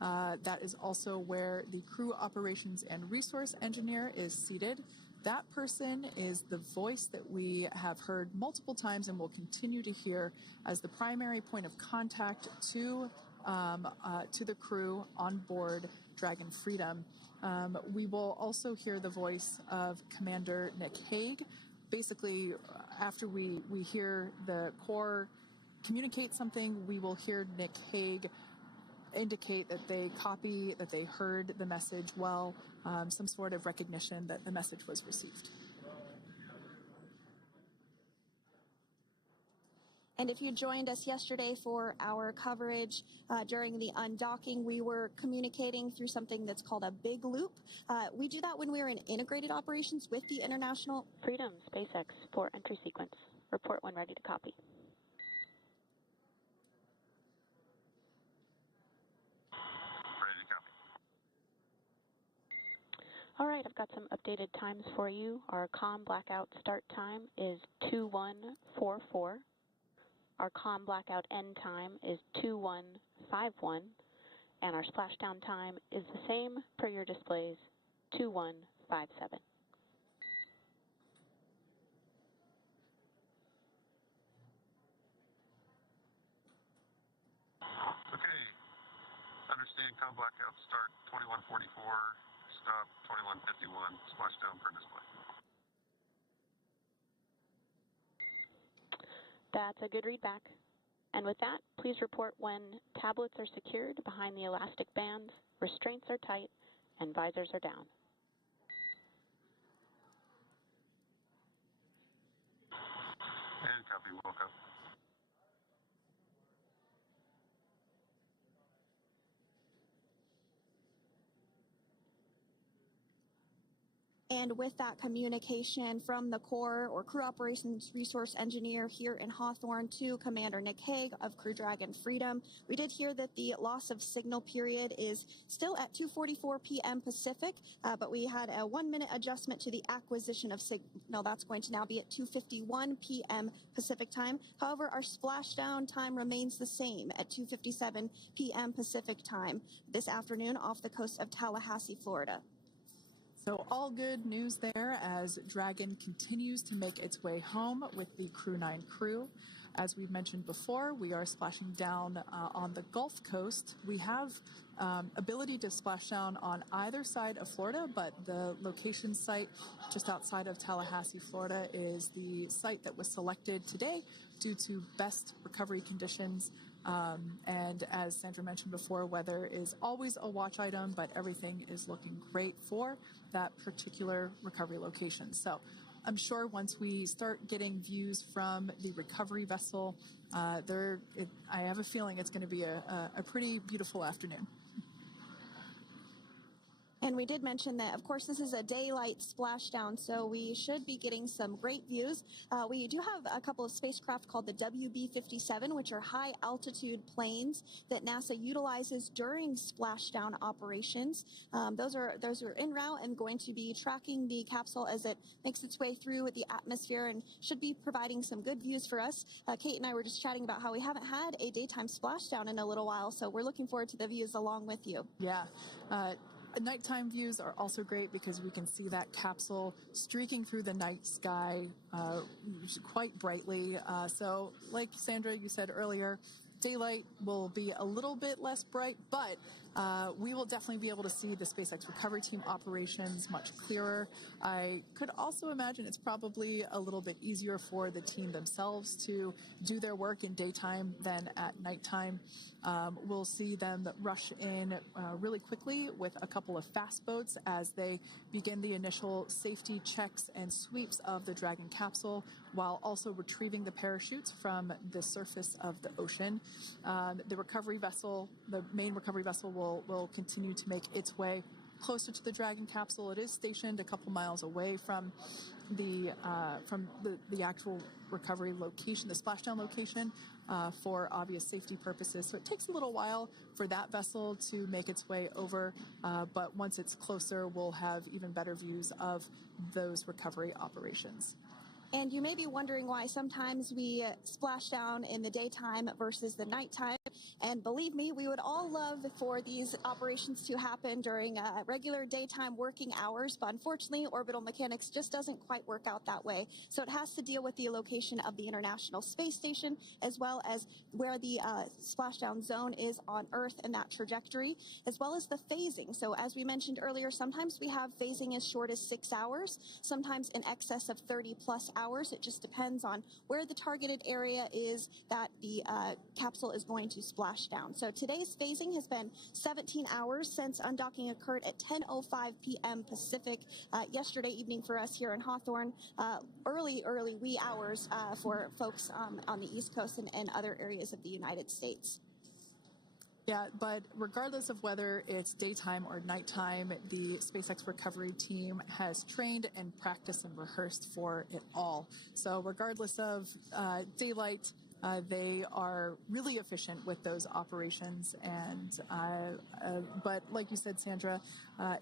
That is also where the crew operations and resource engineer is seated. That person is the voice that we have heard multiple times and will continue to hear as the primary point of contact to the crew on board Dragon Freedom. We will also hear the voice of Commander Nick Hague. Basically, after we hear the Corps communicate something, we will hear Nick Hague indicate that they copy, that they heard the message well, some sort of recognition that the message was received. And if you joined us yesterday for our coverage during the undocking, we were communicating through something that's called a big loop. We do that when we're in integrated operations with the International Freedom, SpaceX, for entry sequence. Report when ready to copy. Ready to copy. All right, I've got some updated times for you. Our comm blackout start time is 2144. Our comm blackout end time is 2151, and our splashdown time is the same per your displays, 2157. Okay. Understand comm blackout start 2144, stop 2151, splashdown per display. That's a good readback. And with that, please report when tablets are secured behind the elastic bands, restraints are tight, and visors are down. And copy, welcome. And with that communication from the Corps or Crew Operations Resource Engineer here in Hawthorne to Commander Nick Hague of Crew Dragon Freedom, we did hear that the loss of signal period is still at 2:44 p.m. Pacific, but we had a 1-minute adjustment to the acquisition of signal. That's going to now be at 2:51 p.m. Pacific time. However, our splashdown time remains the same at 2:57 p.m. Pacific time this afternoon off the coast of Tallahassee, Florida. So all good news there as Dragon continues to make its way home with the Crew 9 crew. As we've mentioned before, we are splashing down on the Gulf Coast. We have ability to splash down on either side of Florida, but the location site just outside of Tallahassee, Florida is the site that was selected today due to best recovery conditions. And as Sandra mentioned before, weather is always a watch item, but everything is looking great for that particular recovery location. So I'm sure once we start getting views from the recovery vessel, I have a feeling it's going to be a pretty beautiful afternoon. And we did mention that, of course, this is a daylight splashdown, so we should be getting some great views. We do have a couple of spacecraft called the WB-57, which are high-altitude planes that NASA utilizes during splashdown operations. Those are en route and going to be tracking the capsule as it makes its way through the atmosphere and should be providing some good views for us. Kate and I were just chatting about how we haven't had a daytime splashdown in a little while, so we're looking forward to the views along with you. Yeah. Nighttime views are also great because we can see that capsule streaking through the night sky quite brightly. So like Sandra, you said earlier, daylight will be a little bit less bright, but we will definitely be able to see the SpaceX recovery team operations much clearer. I could also imagine it's probably a little bit easier for the team themselves to do their work in daytime than at nighttime. We'll see them rush in really quickly with a couple of fast boats as they begin the initial safety checks and sweeps of the Dragon capsule, while also retrieving the parachutes from the surface of the ocean. The recovery vessel, the main recovery vessel, will continue to make its way closer to the Dragon capsule. It is stationed a couple miles away from the actual recovery location, the splashdown location, for obvious safety purposes. So it takes a little while for that vessel to make its way over, but once it's closer, we'll have even better views of those recovery operations. And you may be wondering why sometimes we splash down in the daytime versus the nighttime. And believe me, we would all love for these operations to happen during regular daytime working hours. But unfortunately, orbital mechanics just doesn't quite work out that way. So it has to deal with the location of the International Space Station, as well as where the splashdown zone is on Earth and that trajectory, as well as the phasing. So as we mentioned earlier, sometimes we have phasing as short as 6 hours, sometimes in excess of 30 plus hours. It just depends on where the targeted area is that the capsule is going to splash down. So today's phasing has been 17 hours since undocking occurred at 10:05 p.m. Pacific yesterday evening for us here in Hawthorne. Early wee hours for folks on the East Coast and other areas of the United States. Yeah, but regardless of whether it's daytime or nighttime, the SpaceX recovery team has trained and practiced and rehearsed for it all. So regardless of daylight, they are really efficient with those operations. And but like you said, Sandra,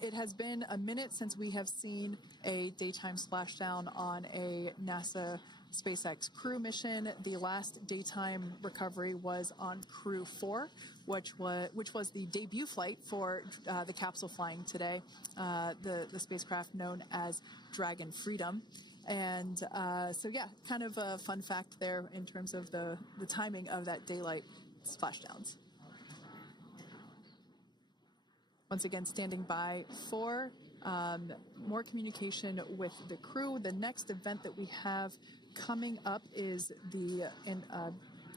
it has been a minute since we have seen a daytime splashdown on a NASA SpaceX crew mission. The last daytime recovery was on Crew 4, which was the debut flight for the capsule flying today, the spacecraft known as Dragon Freedom. And so yeah, kind of a fun fact there in terms of the timing of that daylight splashdowns. Once again, standing by for more communication with the crew. The next event that we have coming up is the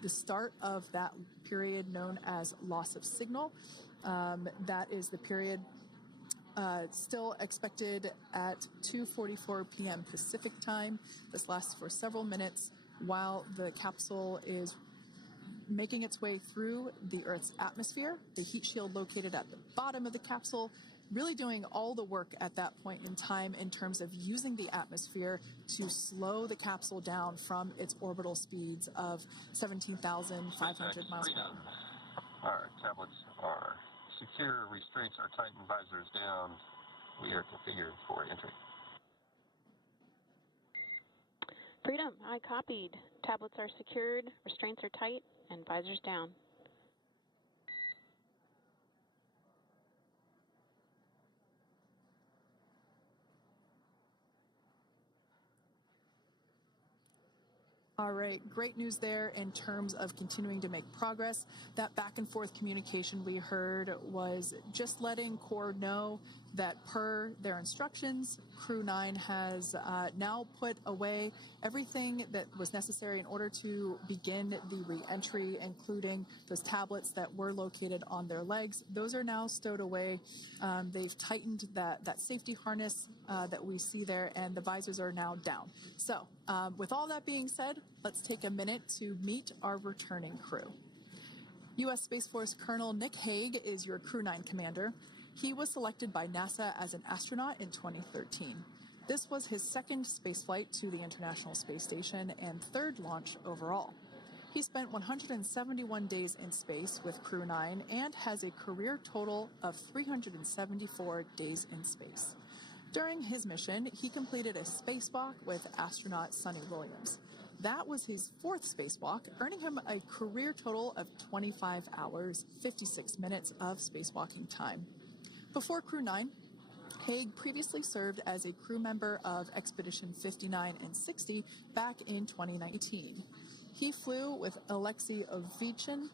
start of that period known as loss of signal. That is the period still expected at 2:44 p.m. Pacific time. This lasts for several minutes while the capsule is making its way through the Earth's atmosphere. The heat shield located at the bottom of the capsule really doing all the work at that point in time in terms of using the atmosphere to slow the capsule down from its orbital speeds of 17,500 miles per hour. Our tablets are secure, restraints are tightened, visors down. We are configured for entry. Freedom, I copied. Tablets are secured, restraints are tight, and visors down. All right, great news there in terms of continuing to make progress. That back and forth communication we heard was just letting Core know that per their instructions, Crew 9 has now put away everything that was necessary in order to begin the re-entry, including those tablets that were located on their legs. Those are now stowed away. They've tightened that safety harness that we see there, and the visors are now down. So with all that being said, let's take a minute to meet our returning crew. U.S. Space Force Colonel Nick Hague is your Crew 9 commander. He was selected by NASA as an astronaut in 2013. This was his second spaceflight to the International Space Station and third launch overall. He spent 171 days in space with Crew 9 and has a career total of 374 days in space. During his mission, he completed a spacewalk with astronaut Suni Williams. That was his fourth spacewalk, earning him a career total of 25 hours, 56 minutes of spacewalking time. Before Crew 9, Haig previously served as a crew member of Expedition 59 and 60 back in 2019. He flew with Alexei Ovchinin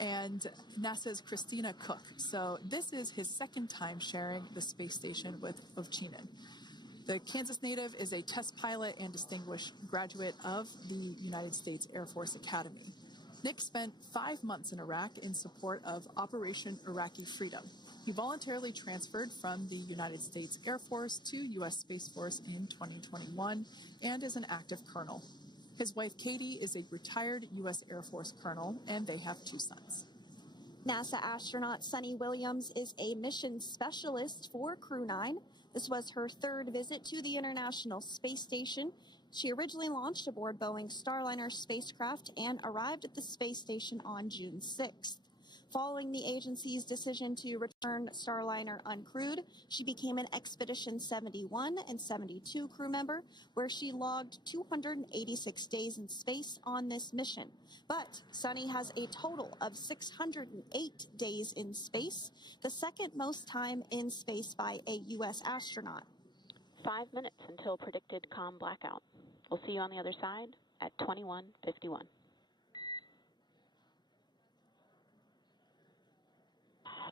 and NASA's Christina Cook. So this is his second time sharing the space station with Ovchinin. The Kansas native is a test pilot and distinguished graduate of the United States Air Force Academy. Nick spent 5 months in Iraq in support of Operation Iraqi Freedom. He voluntarily transferred from the United States Air Force to U.S. Space Force in 2021 and is an active colonel. His wife, Katie, is a retired U.S. Air Force colonel, and they have 2 sons. NASA astronaut Suni Williams is a mission specialist for Crew 9. This was her third visit to the International Space Station. She originally launched aboard Boeing Starliner spacecraft and arrived at the space station on June 6th. Following the agency's decision to return Starliner uncrewed, she became an Expedition 71 and 72 crew member, where she logged 286 days in space on this mission. But Suni has a total of 608 days in space, the second most time in space by a U.S. astronaut. 5 minutes until predicted calm blackout. We'll see you on the other side at 21:51.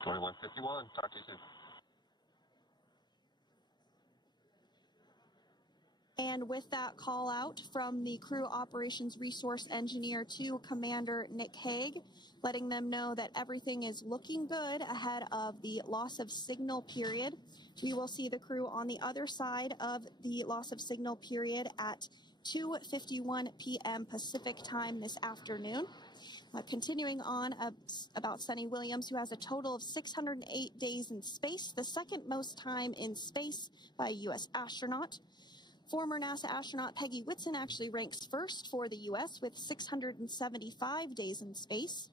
Talk to you soon. And with that call out from the Crew Operations Resource Engineer to Commander Nick Haig, letting them know that everything is looking good ahead of the loss of signal period. We will see the crew on the other side of the loss of signal period at 2:51 p.m. Pacific time this afternoon. Continuing on about Suni Williams, who has a total of 608 days in space, the second most time in space by a U.S. astronaut. Former NASA astronaut Peggy Whitson actually ranks first for the U.S. with 675 days in space.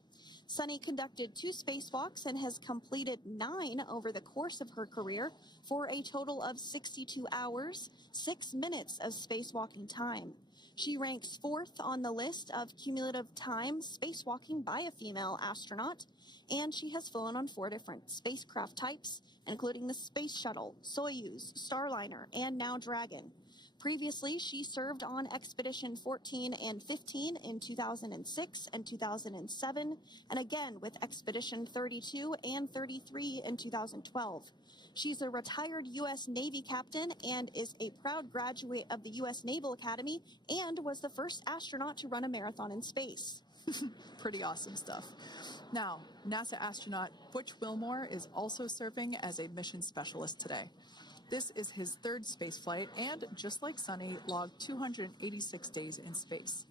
Suni conducted 2 spacewalks and has completed 9 over the course of her career for a total of 62 hours, 6 minutes of spacewalking time. She ranks 4th on the list of cumulative time spacewalking by a female astronaut, and she has flown on 4 different spacecraft types, including the Space Shuttle, Soyuz, Starliner, and now Dragon. Previously, she served on Expedition 14 and 15 in 2006 and 2007, and again with Expedition 32 and 33 in 2012. She's a retired U.S. Navy captain and is a proud graduate of the U.S. Naval Academy and was the first astronaut to run a marathon in space. Pretty awesome stuff. Now, NASA astronaut Butch Wilmore is also serving as a mission specialist today. This is his third spaceflight and, just like Suni, logged 286 days in space.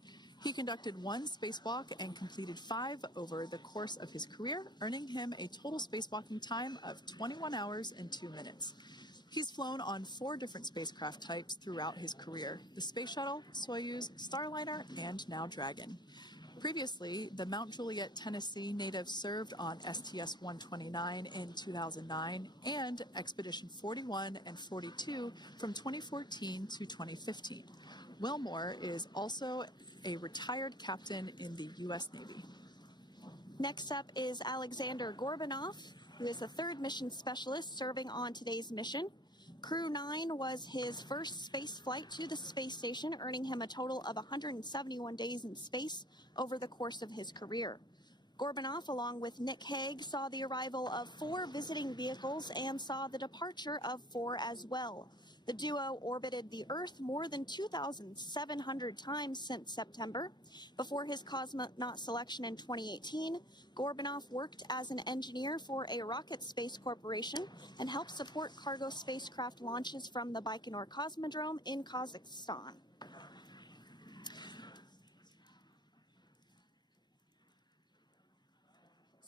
He conducted 1 spacewalk and completed 5 over the course of his career, earning him a total spacewalking time of 21 hours and 2 minutes. He's flown on 4 different spacecraft types throughout his career: the Space Shuttle, Soyuz, Starliner, and now Dragon. Previously, the Mount Juliet, Tennessee native served on STS-129 in 2009 and Expedition 41 and 42 from 2014 to 2015. Wilmore is also a retired captain in the U.S. Navy. Next up is Alexander Gorbanov, who is the third mission specialist serving on today's mission. Crew 9 was his first space flight to the space station, earning him a total of 171 days in space over the course of his career. Gorbanov, along with Nick Haig, saw the arrival of 4 visiting vehicles and saw the departure of 4 as well. The duo orbited the Earth more than 2,700 times since September. Before his cosmonaut selection in 2018, Gorbanov worked as an engineer for a rocket space corporation and helped support cargo spacecraft launches from the Baikonur Cosmodrome in Kazakhstan.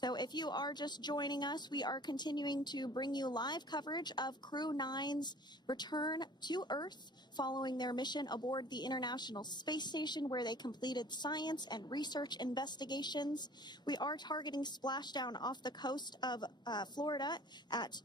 So if you are just joining us, we are continuing to bring you live coverage of Crew 9's return to Earth following their mission aboard the International Space Station, where they completed science and research investigations. We are targeting splashdown off the coast of Florida at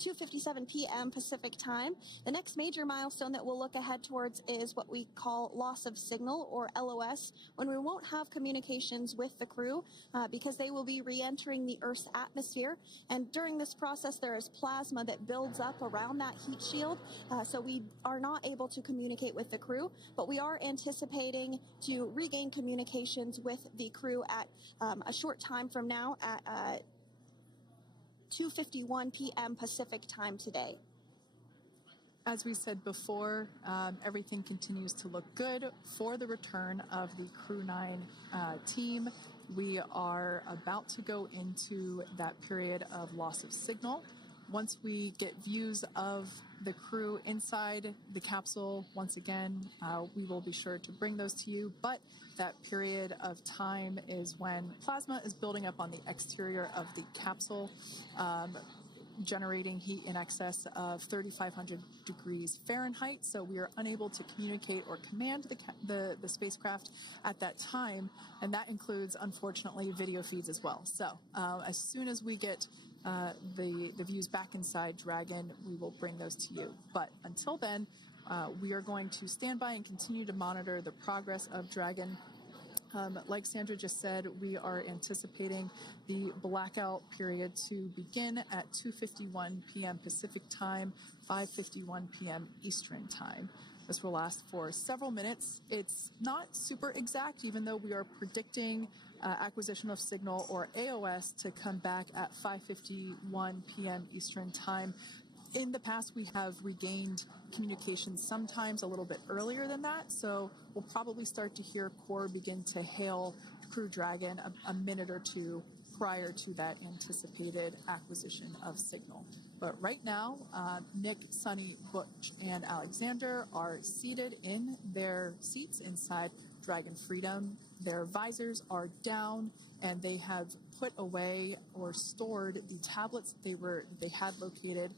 2:57 p.m. Pacific time. The next major milestone that we'll look ahead towards is what we call loss of signal, or LOS, when we won't have communications with the crew because they will be re-entering the Earth's atmosphere. And during this process, there is plasma that builds up around that heat shield, so we are not able to communicate with the crew, but we are anticipating to regain communications with the crew at a short time from now at 2:51 p.m. Pacific time today. As we said before, everything continues to look good for the return of the Crew 9 team. We are about to go into that period of loss of signal. Once we get views of the crew inside the capsule, once again, we will be sure to bring those to you. But that period of time is when plasma is building up on the exterior of the capsule, generating heat in excess of 3,500 degrees Fahrenheit. So we are unable to communicate or command the spacecraft at that time. And that includes, unfortunately, video feeds as well. So as soon as we get the views back inside Dragon, we will bring those to you. But until then, we are going to stand by and continue to monitor the progress of Dragon. Like Sandra just said, we are anticipating the blackout period to begin at 2:51 p.m. Pacific time, 5:51 p.m. Eastern time. This will last for several minutes. It's not super exact, even though we are predicting acquisition of signal, or AOS, to come back at 5:51 p.m. Eastern time. In the past, we have regained communications sometimes a little bit earlier than that, so we'll probably start to hear Core begin to hail Crew Dragon a minute or two prior to that anticipated acquisition of signal. But right now, Nick, Sunny, Butch, and Alexander are seated in their seats inside Dragon Freedom. Their visors are down, and they have put away or stored the tablets they had located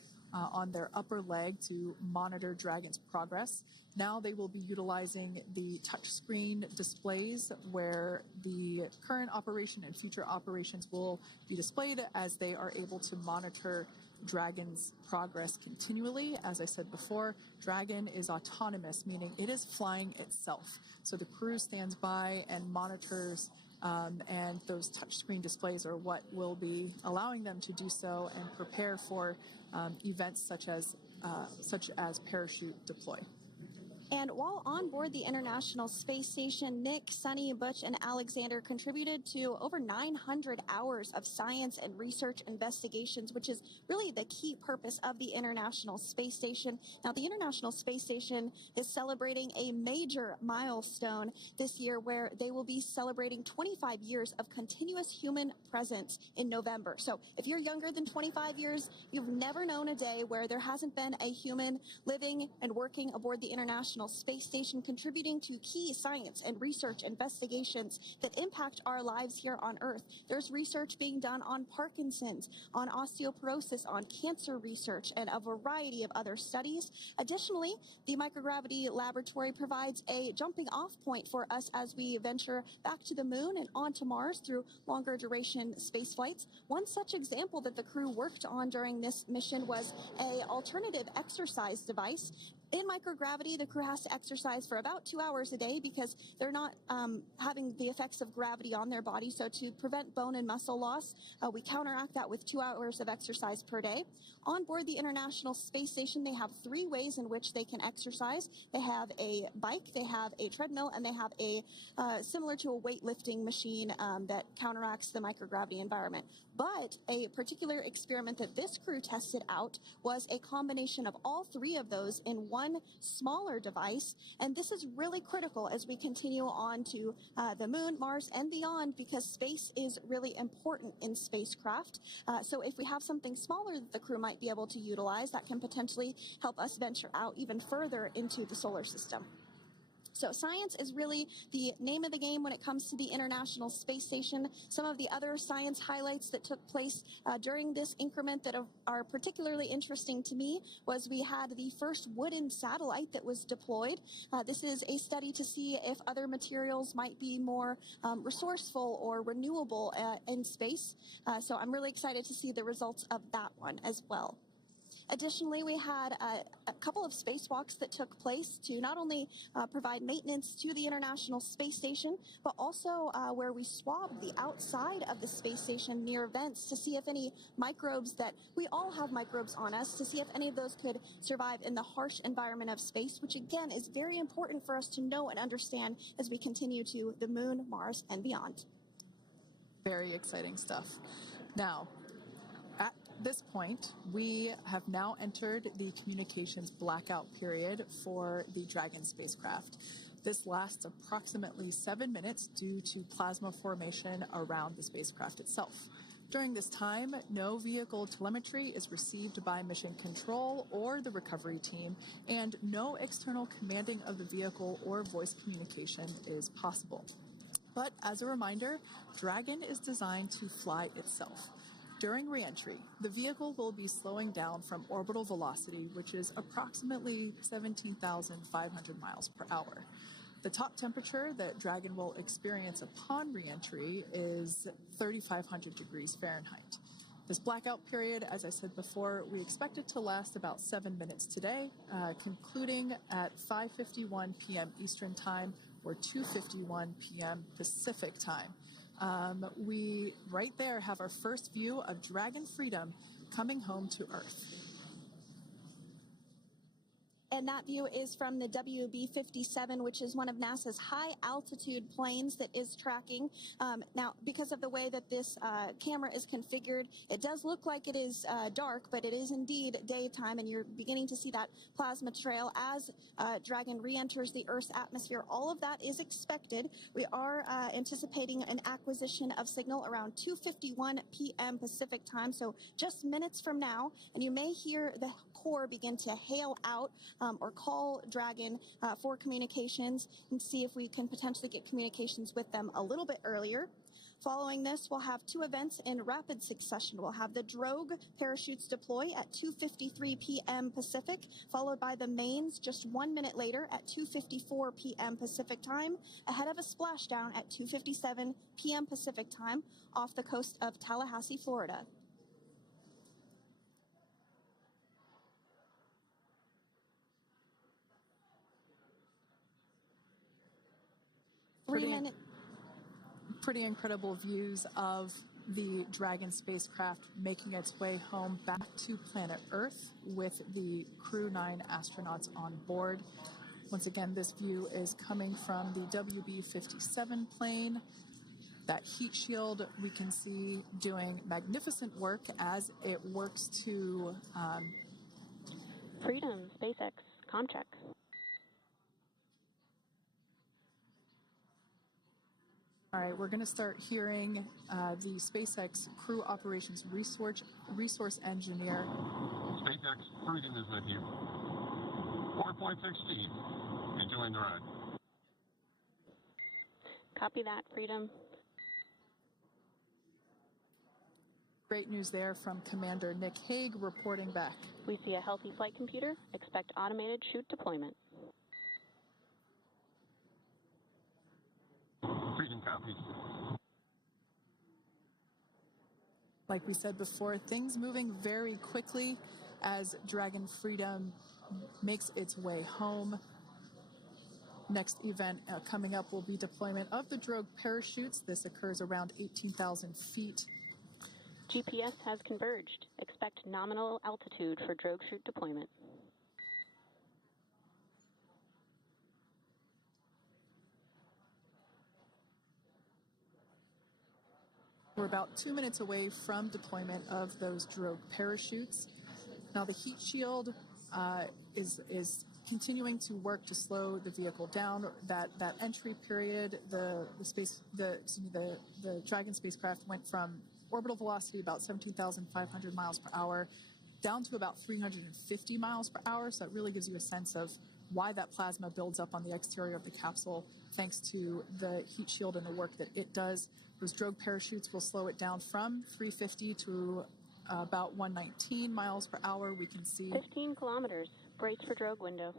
on their upper leg to monitor Dragon's progress. Now they will be utilizing the touchscreen displays, where the current operation and future operations will be displayed as they are able to monitor Dragon's progress continually. As I said before, Dragon is autonomous, meaning it is flying itself. So the crew stands by and monitors, and those touchscreen displays are what will be allowing them to do so and prepare for events such as parachute deploy. And while on board the International Space Station, Nick, Sunny, Butch, and Alexander contributed to over 900 hours of science and research investigations, which is really the key purpose of the International Space Station. Now, the International Space Station is celebrating a major milestone this year, where they will be celebrating 25 years of continuous human presence in November. So if you're younger than 25 years, you've never known a day where there hasn't been a human living and working aboard the International Space Station, contributing to key science and research investigations that impact our lives here on Earth. There's research being done on Parkinson's, on osteoporosis, on cancer research, and a variety of other studies. Additionally, the microgravity laboratory provides a jumping off point for us as we venture back to the moon and onto Mars through longer duration space flights. One such example that the crew worked on during this mission was an alternative exercise device. In microgravity, the crew has to exercise for about 2 hours a day because they're not having the effects of gravity on their body. So to prevent bone and muscle loss, we counteract that with 2 hours of exercise per day. On board the International Space Station, they have 3 ways in which they can exercise. They have a bike, they have a treadmill, and they have a similar to a weightlifting machine that counteracts the microgravity environment. But a particular experiment that this crew tested out was a combination of all 3 of those in one smaller device. And this is really critical as we continue on to the moon, Mars, and beyond, because space is really important in spacecraft. So if we have something smaller that the crew might be able to utilize, that can potentially help us venture out even further into the solar system. So science is really the name of the game when it comes to the International Space Station. Some of the other science highlights that took place during this increment that are particularly interesting to me was we had the first wooden satellite that was deployed. This is a study to see if other materials might be more resourceful or renewable in space. So I'm really excited to see the results of that one as well. Additionally, we had a couple of spacewalks that took place to not only provide maintenance to the International Space Station, but also where we swabbed the outside of the space station near vents to see if any microbes that we all have microbes on us, to see if any of those could survive in the harsh environment of space, which again is very important for us to know and understand as we continue to the moon, Mars, and beyond. Very exciting stuff. Now, at this point, we have now entered the communications blackout period for the Dragon spacecraft. This lasts approximately 7 minutes due to plasma formation around the spacecraft itself. During this time, no vehicle telemetry is received by mission control or the recovery team, and no external commanding of the vehicle or voice communication is possible. But as a reminder, Dragon is designed to fly itself. During reentry, the vehicle will be slowing down from orbital velocity, which is approximately 17,500 miles per hour. The top temperature that Dragon will experience upon reentry is 3,500 degrees Fahrenheit. This blackout period, as I said before, we expect it to last about 7 minutes today, concluding at 5:51 p.m. Eastern Time or 2:51 p.m. Pacific Time. We right there have our first view of Dragon Freedom coming home to Earth. And that view is from the WB-57, which is one of NASA's high-altitude planes that is tracking. Now, because of the way that this camera is configured, it does look like it is dark, but it is indeed daytime, and you're beginning to see that plasma trail as Dragon re-enters the Earth's atmosphere. All of that is expected. We are anticipating an acquisition of signal around 2:51 p.m. Pacific Time, so just minutes from now, and you may hear the core begin to hail out or call Dragon for communications and see if we can potentially get communications with them a little bit earlier. Following this, we'll have two events in rapid succession. We'll have the drogue parachutes deploy at 2:53 p.m. Pacific, followed by the mains just 1 minute later at 2:54 p.m. Pacific Time, ahead of a splashdown at 2:57 p.m. Pacific Time off the coast of Tallahassee, Florida. Pretty incredible views of the Dragon spacecraft making its way home back to planet Earth with the Crew 9 astronauts on board. Once again, this view is coming from the WB-57 plane. That heat shield we can see doing magnificent work as it works to Freedom, SpaceX, Comcheck. All right, we're going to start hearing the SpaceX Crew Operations Resource Engineer. SpaceX Freedom is with you. 4.6 feet. Enjoying the ride. Copy that, Freedom. Great news there from Commander Nick Hague reporting back. We see a healthy flight computer. Expect automated chute deployment. Freedom copies. Like we said before, things moving very quickly as Dragon Freedom makes its way home. Next event coming up will be deployment of the drogue parachutes. This occurs around 18,000 feet. GPS has converged. Expect nominal altitude for drogue chute deployment. We're about 2 minutes away from deployment of those drogue parachutes. Now the heat shield is continuing to work to slow the vehicle down. That entry period, the Dragon spacecraft went from orbital velocity about 17,500 miles per hour down to about 350 miles per hour. So that really gives you a sense of why that plasma builds up on the exterior of the capsule thanks to the heat shield and the work that it does. Those drogue parachutes will slow it down from 350 to about 119 miles per hour. We can see 15 kilometers. Brace for drogue window.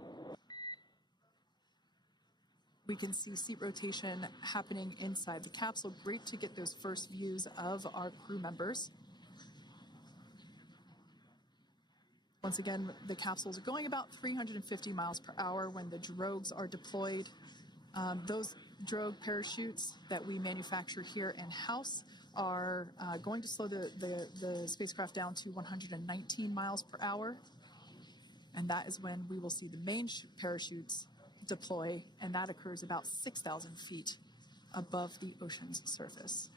We can see seat rotation happening inside the capsule. Great to get those first views of our crew members. Once again, the capsules are going about 350 miles per hour when the drogues are deployed. Those drogue parachutes that we manufacture here in-house are going to slow the spacecraft down to 119 miles per hour. And that is when we will see the main parachutes deploy, and that occurs about 6,000 feet above the ocean's surface.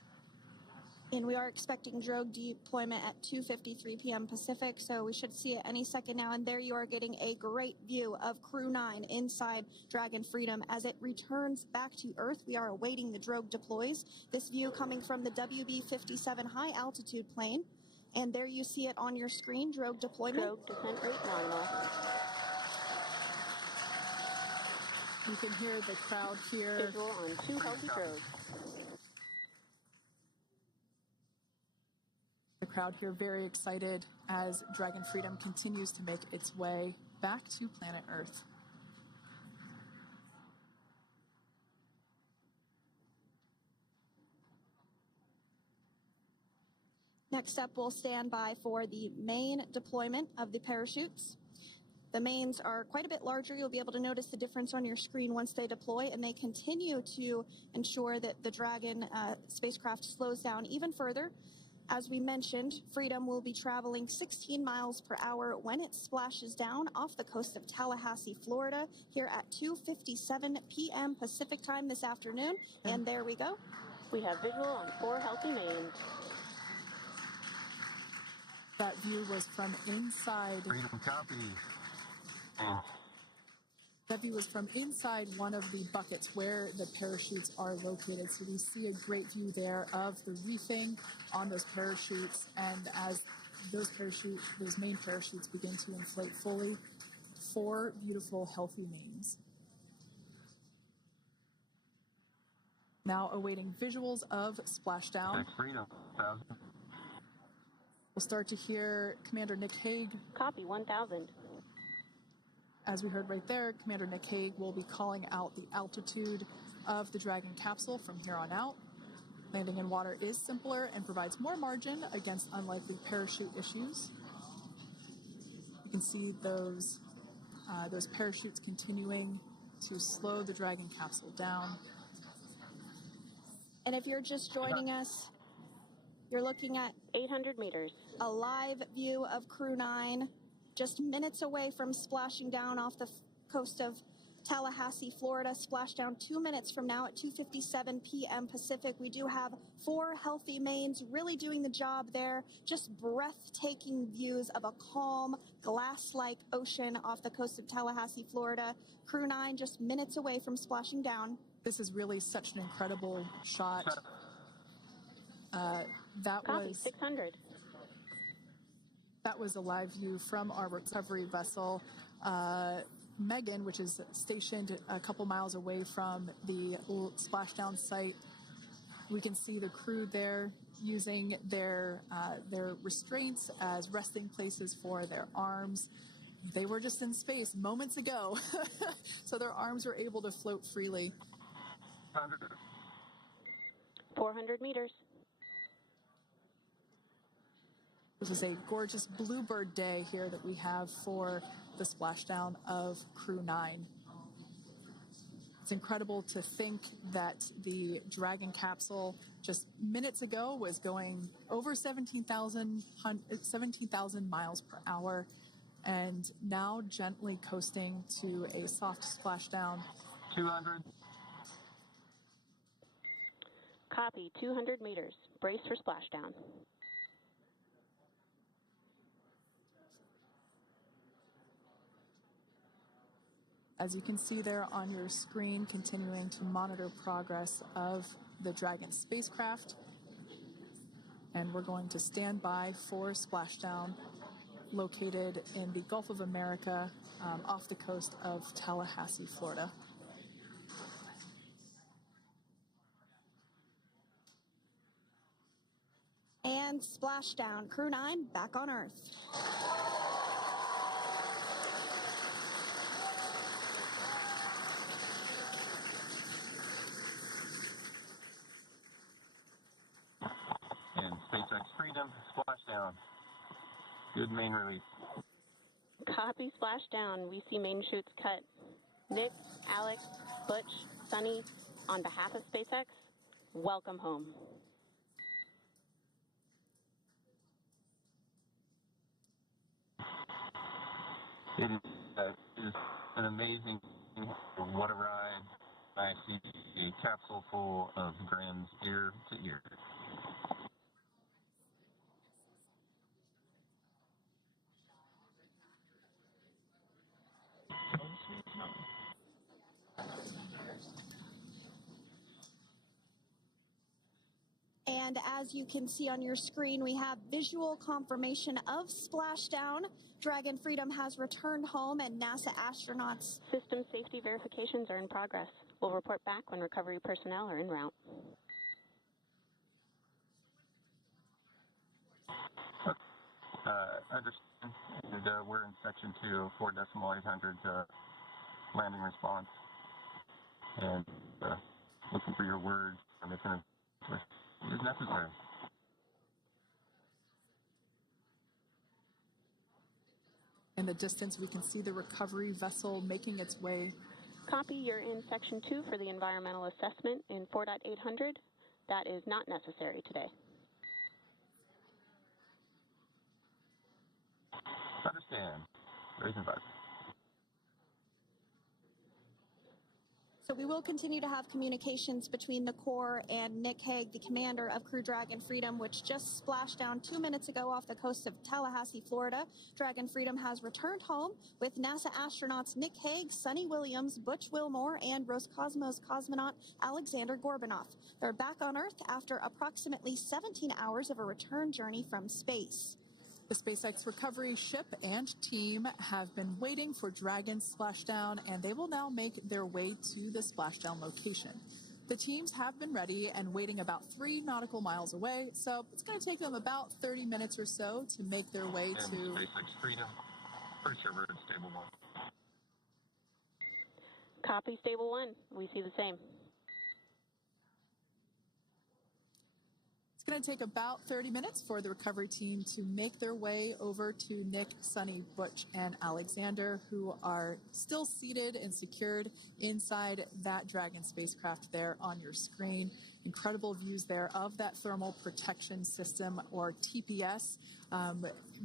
And we are expecting drogue deployment at 2:53 p.m. Pacific, so we should see it any second now. And there you are getting a great view of Crew 9 inside Dragon Freedom as it returns back to Earth. We are awaiting the drogue deploys. This view coming from the WB-57 high altitude plane. And there you see it on your screen, drogue deployment. Drogue descent rate nominal. You can hear the crowd here. Visual on 2 healthy drogues. The crowd here very excited as Dragon Freedom continues to make its way back to planet Earth. Next up, we'll stand by for the main deployment of the parachutes. The mains are quite a bit larger. You'll be able to notice the difference on your screen once they deploy, and they continue to ensure that the Dragon spacecraft slows down even further. As we mentioned, Freedom will be traveling 16 miles per hour when it splashes down off the coast of Tallahassee, Florida, here at 2:57 p.m. Pacific time this afternoon. And there we go. We have visual on 4 healthy mains. That view was from inside. Freedom copy. That view was from inside one of the buckets where the parachutes are located. So we see a great view there of the reefing on those parachutes. And as those main parachutes begin to inflate fully, 4 beautiful, healthy mains. Now awaiting visuals of Splashdown. Freedom, 1,000. We'll start to hear Commander Nick Hague. Copy, 1,000. As we heard right there, Commander Nick Hague will be calling out the altitude of the Dragon capsule from here on out. Landing in water is simpler and provides more margin against unlikely parachute issues. You can see those parachutes continuing to slow the Dragon capsule down. And if you're just joining us, you're looking at 800 meters. a live view of Crew 9, just minutes away from splashing down off the coast of Tallahassee, Florida. Splashdown 2 minutes from now at 2:57 p.m. Pacific. We do have 4 healthy mains really doing the job there. Just breathtaking views of a calm, glass-like ocean off the coast of Tallahassee, Florida. Crew 9 just minutes away from splashing down. This is really such an incredible shot. Copy, 600. That was a live view from our recovery vessel, Megan, which is stationed a couple miles away from the splashdown site. We can see the crew there using their restraints as resting places for their arms. They were just in space moments ago, so their arms were able to float freely. 400 meters. This is a gorgeous bluebird day here that we have for the splashdown of Crew 9. It's incredible to think that the Dragon capsule just minutes ago was going over 17,000 miles per hour and now gently coasting to a soft splashdown. 200. Copy, 200 meters. Brace for splashdown. As you can see there on your screen, continuing to monitor progress of the Dragon spacecraft. And we're going to stand by for splashdown located in the Gulf of America off the coast of Tallahassee, Florida. And Splashdown, Crew 9 back on Earth. And SpaceX Freedom, Splashdown. Good main release. Copy Splashdown. We see main chutes cut. Nick, Alex, Butch, Sunny, on behalf of SpaceX, welcome home. It is an amazing, what a ride. I see a capsule full of grins ear to ear. And as you can see on your screen, we have visual confirmation of Splashdown. Dragon Freedom has returned home, and NASA astronauts. System safety verifications are in progress. We'll report back when recovery personnel are en route. Understand. And we're in section 2, 4.800 landing response. And looking for your word and if it is necessary. In the distance, we can see the recovery vessel making its way. Copy, you're in section 2 for the environmental assessment in 4.800. That is not necessary today. Understand. Raise and advise. So we will continue to have communications between the Corps and Nick Hague, the commander of Crew Dragon Freedom, which just splashed down 2 minutes ago off the coast of Tallahassee, Florida. Dragon Freedom has returned home with NASA astronauts Nick Hague, Sunny Williams, Butch Wilmore, and Roscosmos cosmonaut Alexander Gorbunov. They're back on Earth after approximately 17 hours of a return journey from space. The SpaceX recovery ship and team have been waiting for Dragon's splashdown, and they will now make their way to the splashdown location. The teams have been ready and waiting about 3 nautical miles away, so it's going to take them about 30 minutes or so to make their way to SpaceX Freedom. Pretty sure we're in stable 1. Copy, stable 1. We see the same. It's going to take about 30 minutes for the recovery team to make their way over to Nick, Sunny, Butch, and Alexander, who are still seated and secured inside that Dragon spacecraft there on your screen. Incredible views there of that thermal protection system, or TPS.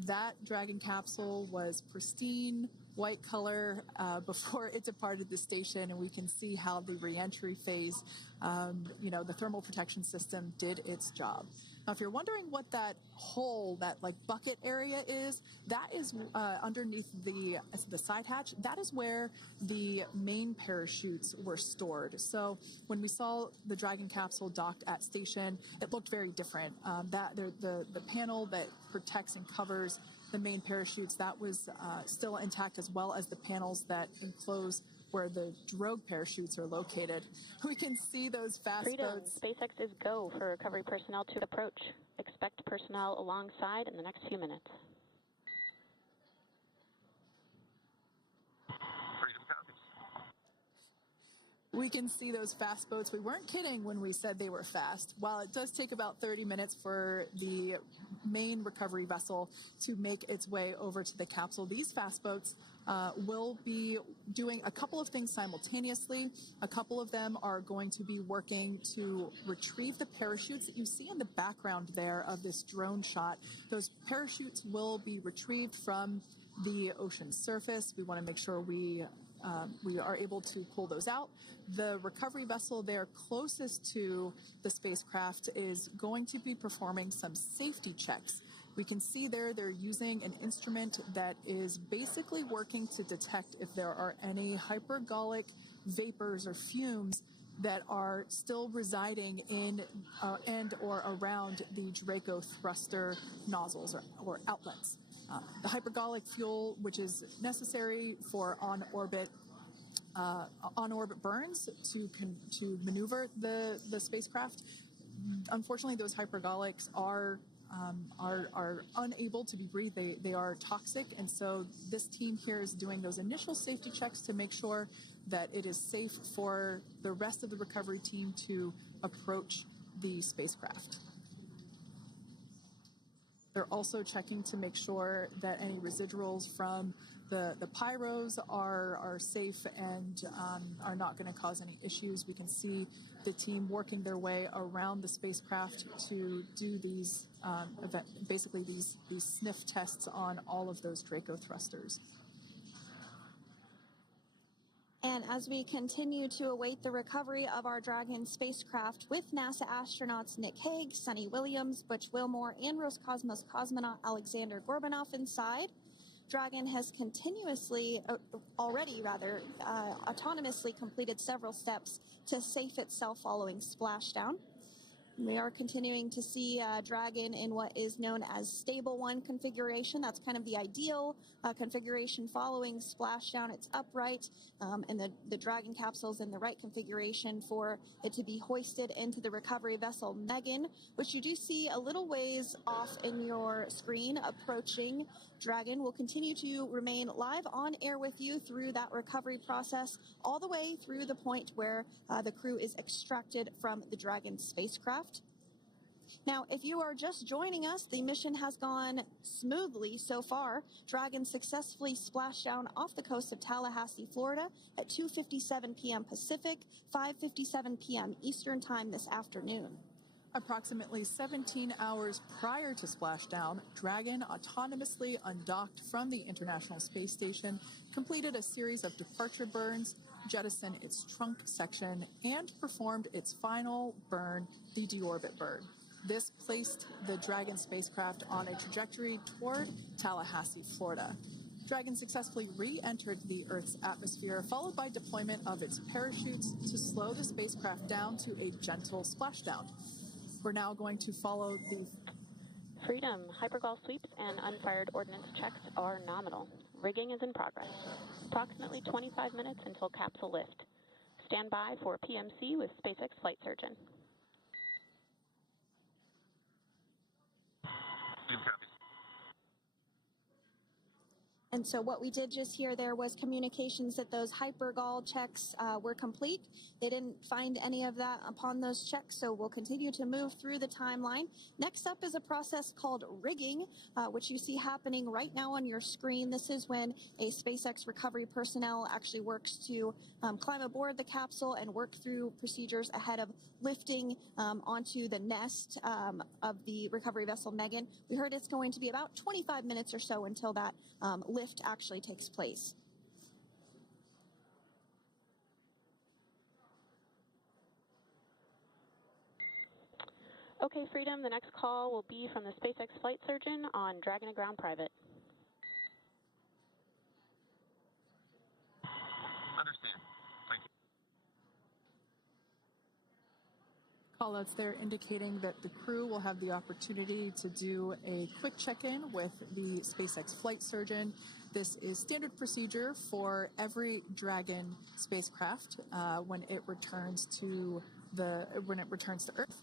That Dragon capsule was pristine, white color before it departed the station, and we can see how the reentry phase, the thermal protection system did its job. Now, if you're wondering what that hole, that like bucket area is, that is underneath the side hatch. That is where the main parachutes were stored. So when we saw the Dragon capsule docked at station, it looked very different. The panel that protects and covers the main parachutes, that was still intact, as well as the panels that enclose where the drogue parachutes are located. We can see those fast Freedom. boats. SpaceX is go for recovery personnel to approach. Expect personnel alongside in the next few minutes. Freedom copies. We can see those fast boats. We weren't kidding when we said they were fast. While it does take about 30 minutes for the main recovery vessel to make its way over to the capsule, these fast boats will be doing a couple of things simultaneously. A couple of them are going to be working to retrieve the parachutes that you see in the background there of this drone shot. Those parachutes will be retrieved from the ocean surface. We want to make sure we are able to pull those out. The recovery vessel there closest to the spacecraft is going to be performing some safety checks. We can see there they're using an instrument that is basically working to detect if there are any hypergolic vapors or fumes that are still residing in and or around the Draco thruster nozzles or outlets. The hypergolic fuel, which is necessary for on-orbit burns to maneuver the spacecraft. Unfortunately, those hypergolics are unable to be breathed. They are toxic, and so this team here is doing those initial safety checks to make sure that it is safe for the rest of the recovery team to approach the spacecraft. They're also checking to make sure that any residuals from the pyros are safe and are not going to cause any issues. We can see the team working their way around the spacecraft to do these basically these sniff tests on all of those Draco thrusters. And as we continue to await the recovery of our Dragon spacecraft with NASA astronauts Nick Hague, Sunny Williams, Butch Wilmore, and Roscosmos cosmonaut Alexander Gorbanov inside, Dragon has autonomously completed several steps to safe itself following splashdown. We are continuing to see Dragon in what is known as stable 1 configuration. That's kind of the ideal configuration following splashdown. It's upright, and the Dragon capsule is in the right configuration for it to be hoisted into the recovery vessel Megan, which you do see a little ways off in your screen approaching. Dragon will continue to remain live on air with you through that recovery process, all the way through the point where the crew is extracted from the Dragon spacecraft. Now, if you are just joining us, the mission has gone smoothly so far. Dragon successfully splashed down off the coast of Tallahassee, Florida at 2:57 p.m. Pacific, 5:57 p.m. Eastern Time this afternoon. Approximately 17 hours prior to splashdown, Dragon autonomously undocked from the International Space Station, completed a series of departure burns, jettisoned its trunk section, and performed its final burn, the deorbit burn. This placed the Dragon spacecraft on a trajectory toward Tallahassee, Florida. Dragon successfully re-entered the Earth's atmosphere, followed by deployment of its parachutes to slow the spacecraft down to a gentle splashdown. We're now going to follow the Freedom. Hypergol sweeps and unfired ordnance checks are nominal. Rigging is in progress. Approximately 25 minutes until capsule lift. Stand by for PMC with SpaceX flight surgeon. And so what we did just hear there was communications that those hypergol checks were complete. They didn't find any of that upon those checks, so we'll continue to move through the timeline. Next up is a process called rigging, which you see happening right now on your screen. This is when a SpaceX recovery personnel actually works to climb aboard the capsule and work through procedures ahead of lifting onto the nest of the recovery vessel Megan. We heard it's going to be about 25 minutes or so until that lift actually takes place. Okay, Freedom, the next call will be from the SpaceX flight surgeon on Dragon and Ground Private. Understand. Thank you. callouts there indicating that the crew will have the opportunity to do a quick check-in with the SpaceX flight surgeon. This is standard procedure for every Dragon spacecraft when it returns to Earth.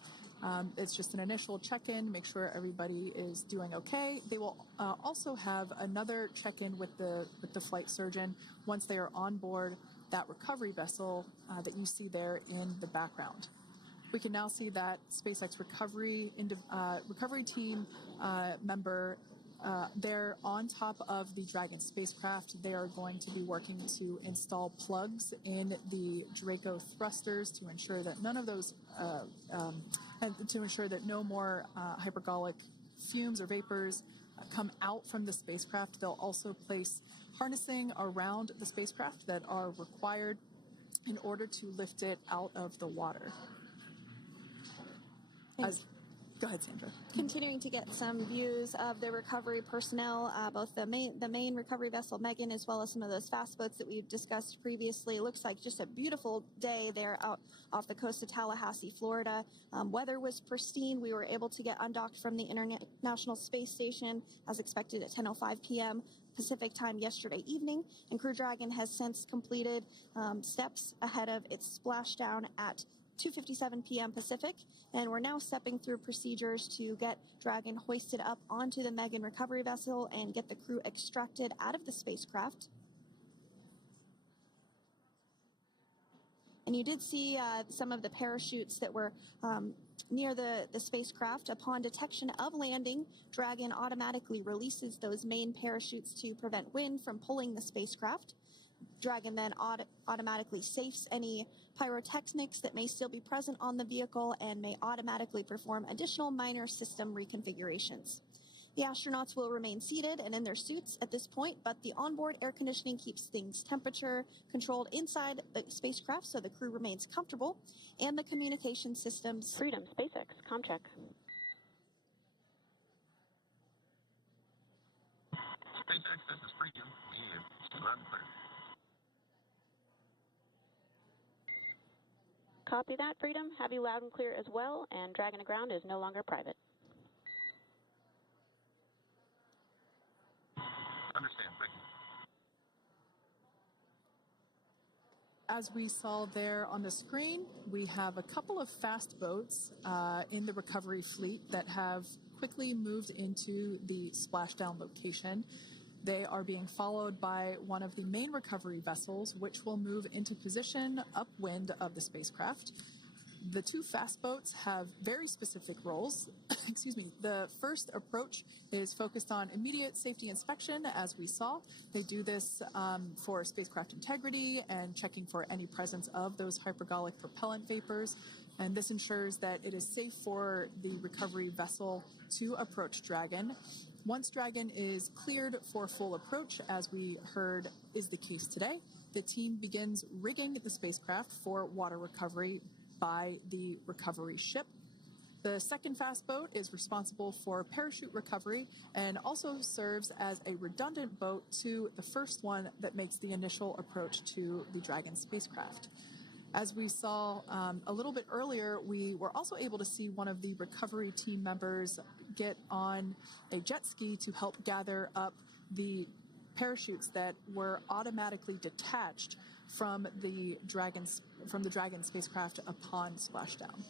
It's just an initial check-in, make sure everybody is doing okay. They will also have another check-in with the flight surgeon once they are on board that recovery vessel that you see there in the background. We can now see that SpaceX recovery team member they're on top of the Dragon spacecraft. They are going to be working to install plugs in the Draco thrusters to ensure that none of those, and to ensure that no more hypergolic fumes or vapors come out from the spacecraft. They'll also place harnessing around the spacecraft that are required in order to lift it out of the water. Go ahead, Sandra. Continuing to get some views of the recovery personnel, both the main recovery vessel Megan, as well as some of those fast boats that we've discussed previously. It looks like just a beautiful day there out off the coast of Tallahassee, Florida. Weather was pristine. We were able to get undocked from the International Space Station as expected at 10:05 p.m. Pacific time yesterday evening, and Crew Dragon has since completed steps ahead of its splashdown at 2:57 p.m. Pacific, and we're now stepping through procedures to get Dragon hoisted up onto the Megan recovery vessel and get the crew extracted out of the spacecraft. And you did see some of the parachutes that were near the spacecraft. Upon detection of landing, Dragon automatically releases those main parachutes to prevent wind from pulling the spacecraft. Dragon then automatically safes any pyrotechnics that may still be present on the vehicle and may automatically perform additional minor system reconfigurations. The astronauts will remain seated and in their suits at this point, but the onboard air conditioning keeps things temperature controlled inside the spacecraft so the crew remains comfortable, and the communication systems... Freedom, SpaceX, ComCheck. SpaceX, this is Freedom. Yeah, loud and clear. Copy that, Freedom. Have you loud and clear as well, and Dragon to ground is no longer private. Understand, thank you. As we saw there on the screen, we have a couple of fast boats in the recovery fleet that have quickly moved into the splashdown location. They are being followed by one of the main recovery vessels, which will move into position upwind of the spacecraft. The two fast boats have very specific roles. Excuse me. The first approach is focused on immediate safety inspection, as we saw. They do this for spacecraft integrity and checking for any presence of those hypergolic propellant vapors. And this ensures that it is safe for the recovery vessel to approach Dragon. Once Dragon is cleared for full approach, as we heard is the case today, the team begins rigging the spacecraft for water recovery by the recovery ship. The second fast boat is responsible for parachute recovery and also serves as a redundant boat to the first one that makes the initial approach to the Dragon spacecraft. As we saw a little bit earlier, we were also able to see one of the recovery team members get on a jet ski to help gather up the parachutes that were automatically detached from the Dragon spacecraft upon splashdown.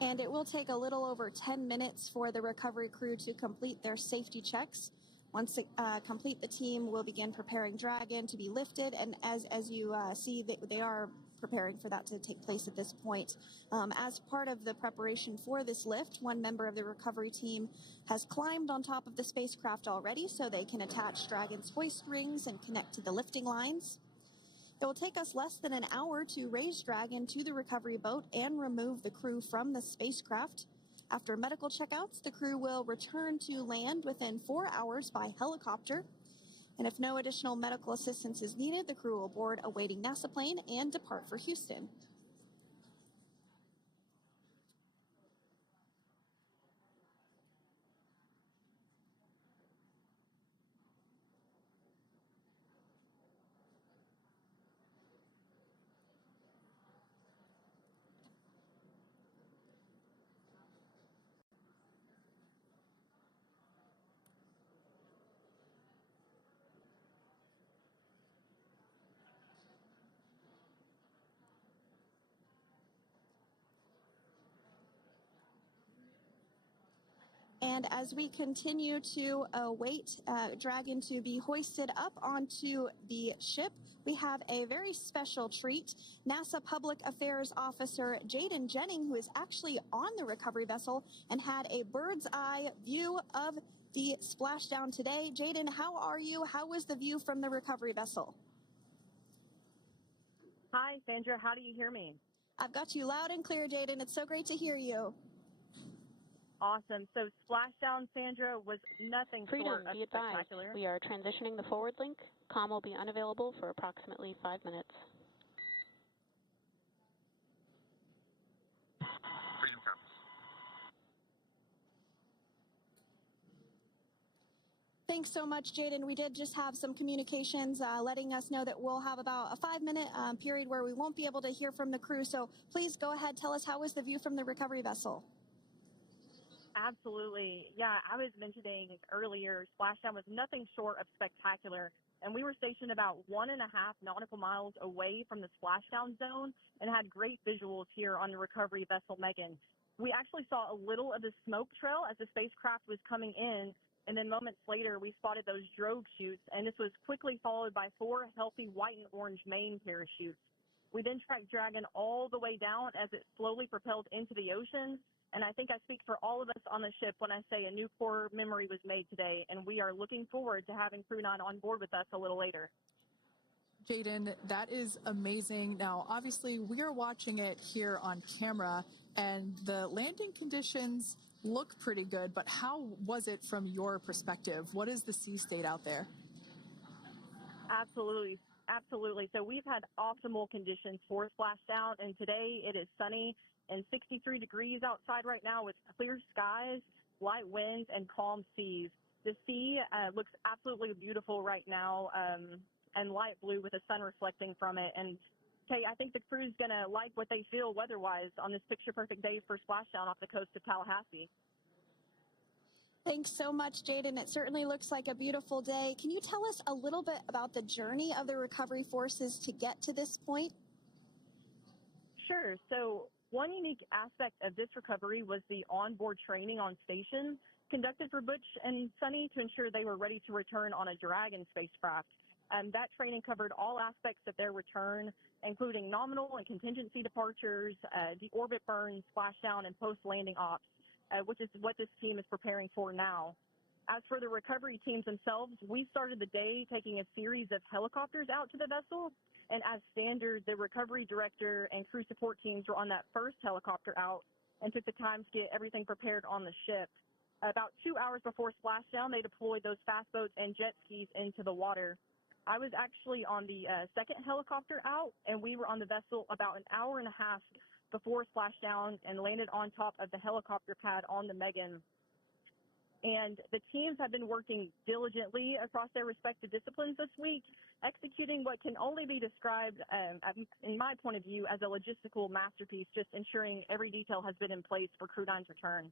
And it will take a little over 10 minutes for the recovery crew to complete their safety checks. Once complete, the team will begin preparing Dragon to be lifted, and as you see, they are preparing for that to take place at this point. As part of the preparation for this lift, one member of the recovery team has climbed on top of the spacecraft already so they can attach Dragon's hoist rings and connect to the lifting lines. It will take us less than an hour to raise Dragon to the recovery boat and remove the crew from the spacecraft. After medical checkouts, the crew will return to land within 4 hours by helicopter. And if no additional medical assistance is needed, the crew will board a waiting NASA plane and depart for Houston. And as we continue to await Dragon to be hoisted up onto the ship, we have a very special treat. NASA Public Affairs Officer Jaden Jennings, who is actually on the recovery vessel and had a bird's eye view of the splashdown today. Jaden, how are you? How was the view from the recovery vessel? Hi, Sandra. How do you hear me? I've got you loud and clear, Jaden. It's so great to hear you. Awesome. So Splashdown, Sandra, was nothing Freedom, short of be advised. spectacular. We are transitioning the forward link. Comm will be unavailable for approximately 5 minutes. Freedom comes. Thanks so much, Jaden. We did just have some communications letting us know that we'll have about a 5-minute period where we won't be able to hear from the crew. So please go ahead, tell us, how was the view from the recovery vessel? Absolutely. Yeah, I was mentioning earlier, Splashdown was nothing short of spectacular. And we were stationed about 1.5 nautical miles away from the splashdown zone and had great visuals here on the recovery vessel Megan. We actually saw a little of the smoke trail as the spacecraft was coming in, and then moments later we spotted those drogue chutes, and this was quickly followed by 4 healthy white and orange main parachutes. We then tracked Dragon all the way down as it slowly propelled into the ocean, and I think I speak for all of us on the ship when I say a new core memory was made today, and we are looking forward to having Crew 9 on board with us a little later. Jaden, that is amazing. Now, obviously, we are watching it here on camera, and the landing conditions look pretty good, but how was it from your perspective? What is the sea state out there? Absolutely. Absolutely. So we've had optimal conditions for Splashdown, and today it is sunny and 63 degrees outside right now with clear skies, light winds, and calm seas. The sea looks absolutely beautiful right now, and light blue with the sun reflecting from it. And Kate, I think the crew's going to like what they feel weather-wise on this picture-perfect day for Splashdown off the coast of Tallahassee. Thanks so much, Jaden. It certainly looks like a beautiful day. Can you tell us a little bit about the journey of the recovery forces to get to this point? Sure. So one unique aspect of this recovery was the onboard training on station conducted for Butch and Sunny to ensure they were ready to return on a Dragon spacecraft. That training covered all aspects of their return, including nominal and contingency departures, the orbit burn, splashdown, and post-landing ops, which is what this team is preparing for now. As for the recovery teams themselves, we started the day taking a series of helicopters out to the vessel, and as standard, the recovery director and crew support teams were on that first helicopter out and took the time to get everything prepared on the ship. About 2 hours before splashdown, they deployed those fast boats and jet skis into the water. I was actually on the second helicopter out, and we were on the vessel about an hour and a half before splashdown and landed on top of the helicopter pad on the Megan. And the teams have been working diligently across their respective disciplines this week, executing what can only be described, in my point of view, as a logistical masterpiece, just ensuring every detail has been in place for Crew 9's return.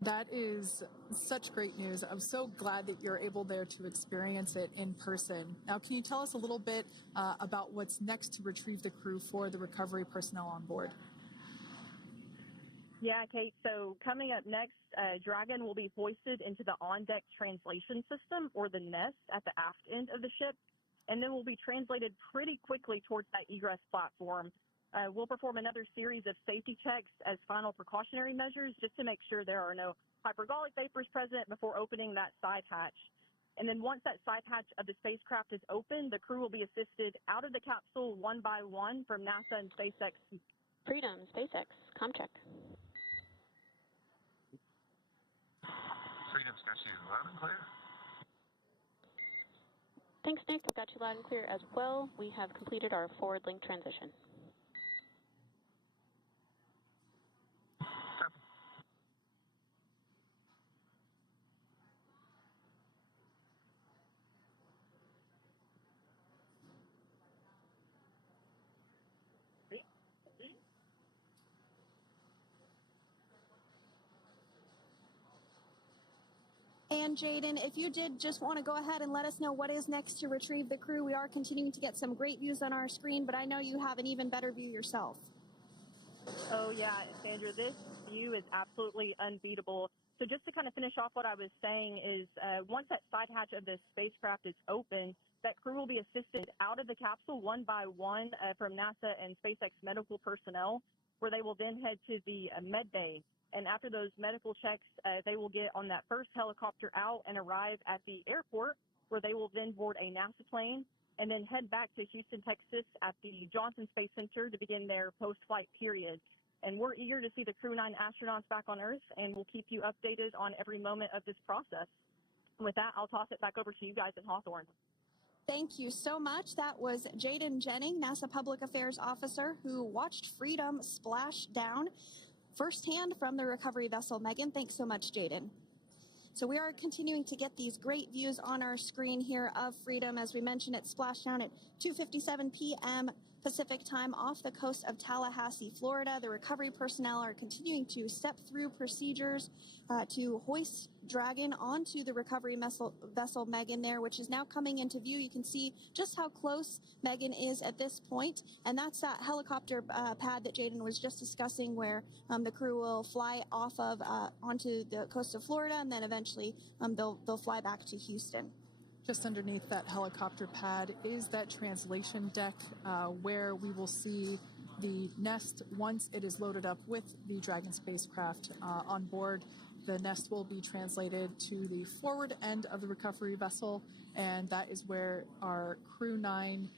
That is such great news. I'm so glad that you're able there to experience it in person. Now, can you tell us a little bit about what's next to retrieve the crew for the recovery personnel on board? Yeah, Kate. So coming up next, Dragon will be hoisted into the on-deck translation system, or the nest, at the aft end of the ship, and then will be translated pretty quickly towards that egress platform. We'll perform another series of safety checks as final precautionary measures just to make sure there are no hypergolic vapors present before opening that side hatch. And then once that side hatch of the spacecraft is open, the crew will be assisted out of the capsule one by one from NASA and SpaceX. Freedom, SpaceX, ComCheck. Freedom's got you loud and clear. Thanks, Nick. Got you loud and clear as well. We have completed our forward link transition. And Jaden, if you did just want to go ahead and let us know what is next to retrieve the crew, we are continuing to get some great views on our screen, but I know you have an even better view yourself. Oh, yeah, Sandra, this view is absolutely unbeatable. So just to kind of finish off what I was saying is once that side hatch of the spacecraft is open, that crew will be assisted out of the capsule one by one from NASA and SpaceX medical personnel, where they will then head to the med bay. And after those medical checks, they will get on that first helicopter out and arrive at the airport, where they will then board a NASA plane and then head back to Houston, Texas at the Johnson Space Center to begin their post-flight period. And we're eager to see the Crew 9 astronauts back on Earth, and we'll keep you updated on every moment of this process. With that, I'll toss it back over to you guys in Hawthorne. Thank you so much. That was Jaden Jennings, NASA Public Affairs Officer, who watched Freedom splash down firsthand from the recovery vessel Megan. Thanks so much, Jaden. So we are continuing to get these great views on our screen here of Freedom. As we mentioned, at Splashdown at 2:57 p.m. Pacific time off the coast of Tallahassee, Florida. The recovery personnel are continuing to step through procedures to hoist Dragon onto the recovery vessel Megan there, which is now coming into view. You can see just how close Megan is at this point, and that's that helicopter pad that Jaden was just discussing, where the crew will fly off of onto the coast of Florida, and then eventually they'll fly back to Houston. Just underneath that helicopter pad is that translation deck where we will see the nest once it is loaded up with the Dragon spacecraft on board. The nest will be translated to the forward end of the recovery vessel, and that is where our Crew 9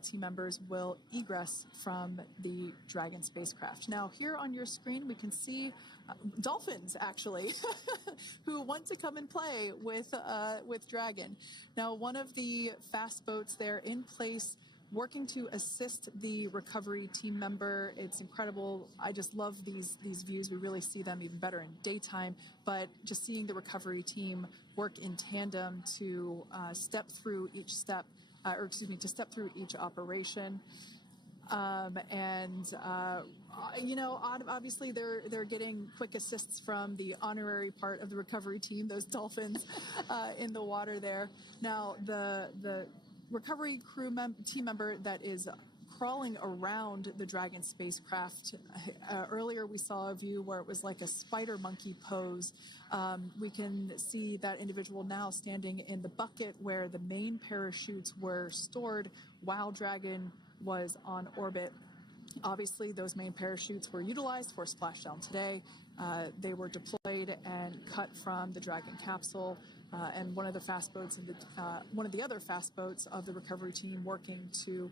team members will egress from the Dragon spacecraft. Now, here on your screen, we can see dolphins, actually, who want to come and play with Dragon. Now, one of the fast boats there in place, working to assist the recovery team member. It's incredible. I just love these views. We really see them even better in daytime, but just seeing the recovery team work in tandem to step through each step, to step through each operation. Obviously they're getting quick assists from the honorary part of the recovery team, those dolphins in the water there. Now, the recovery team member that is crawling around the Dragon spacecraft, earlier we saw a view where it was like a spider monkey pose. We can see that individual now standing in the bucket where the main parachutes were stored while Dragon was on orbit. Obviously, those main parachutes were utilized for Splashdown today. They were deployed and cut from the Dragon capsule, and one of the other fast boats of the recovery team working to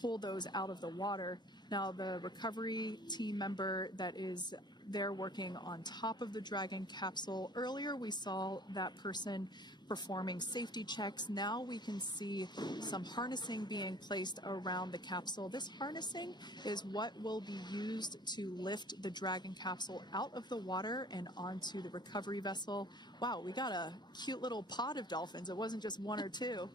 pull those out of the water. Now, the recovery team member that is there working on top of the Dragon capsule, earlier we saw that person performing safety checks. Now we can see some harnessing being placed around the capsule. This harnessing is what will be used to lift the Dragon capsule out of the water and onto the recovery vessel. Wow, we got a cute little pod of dolphins. It wasn't just one or two.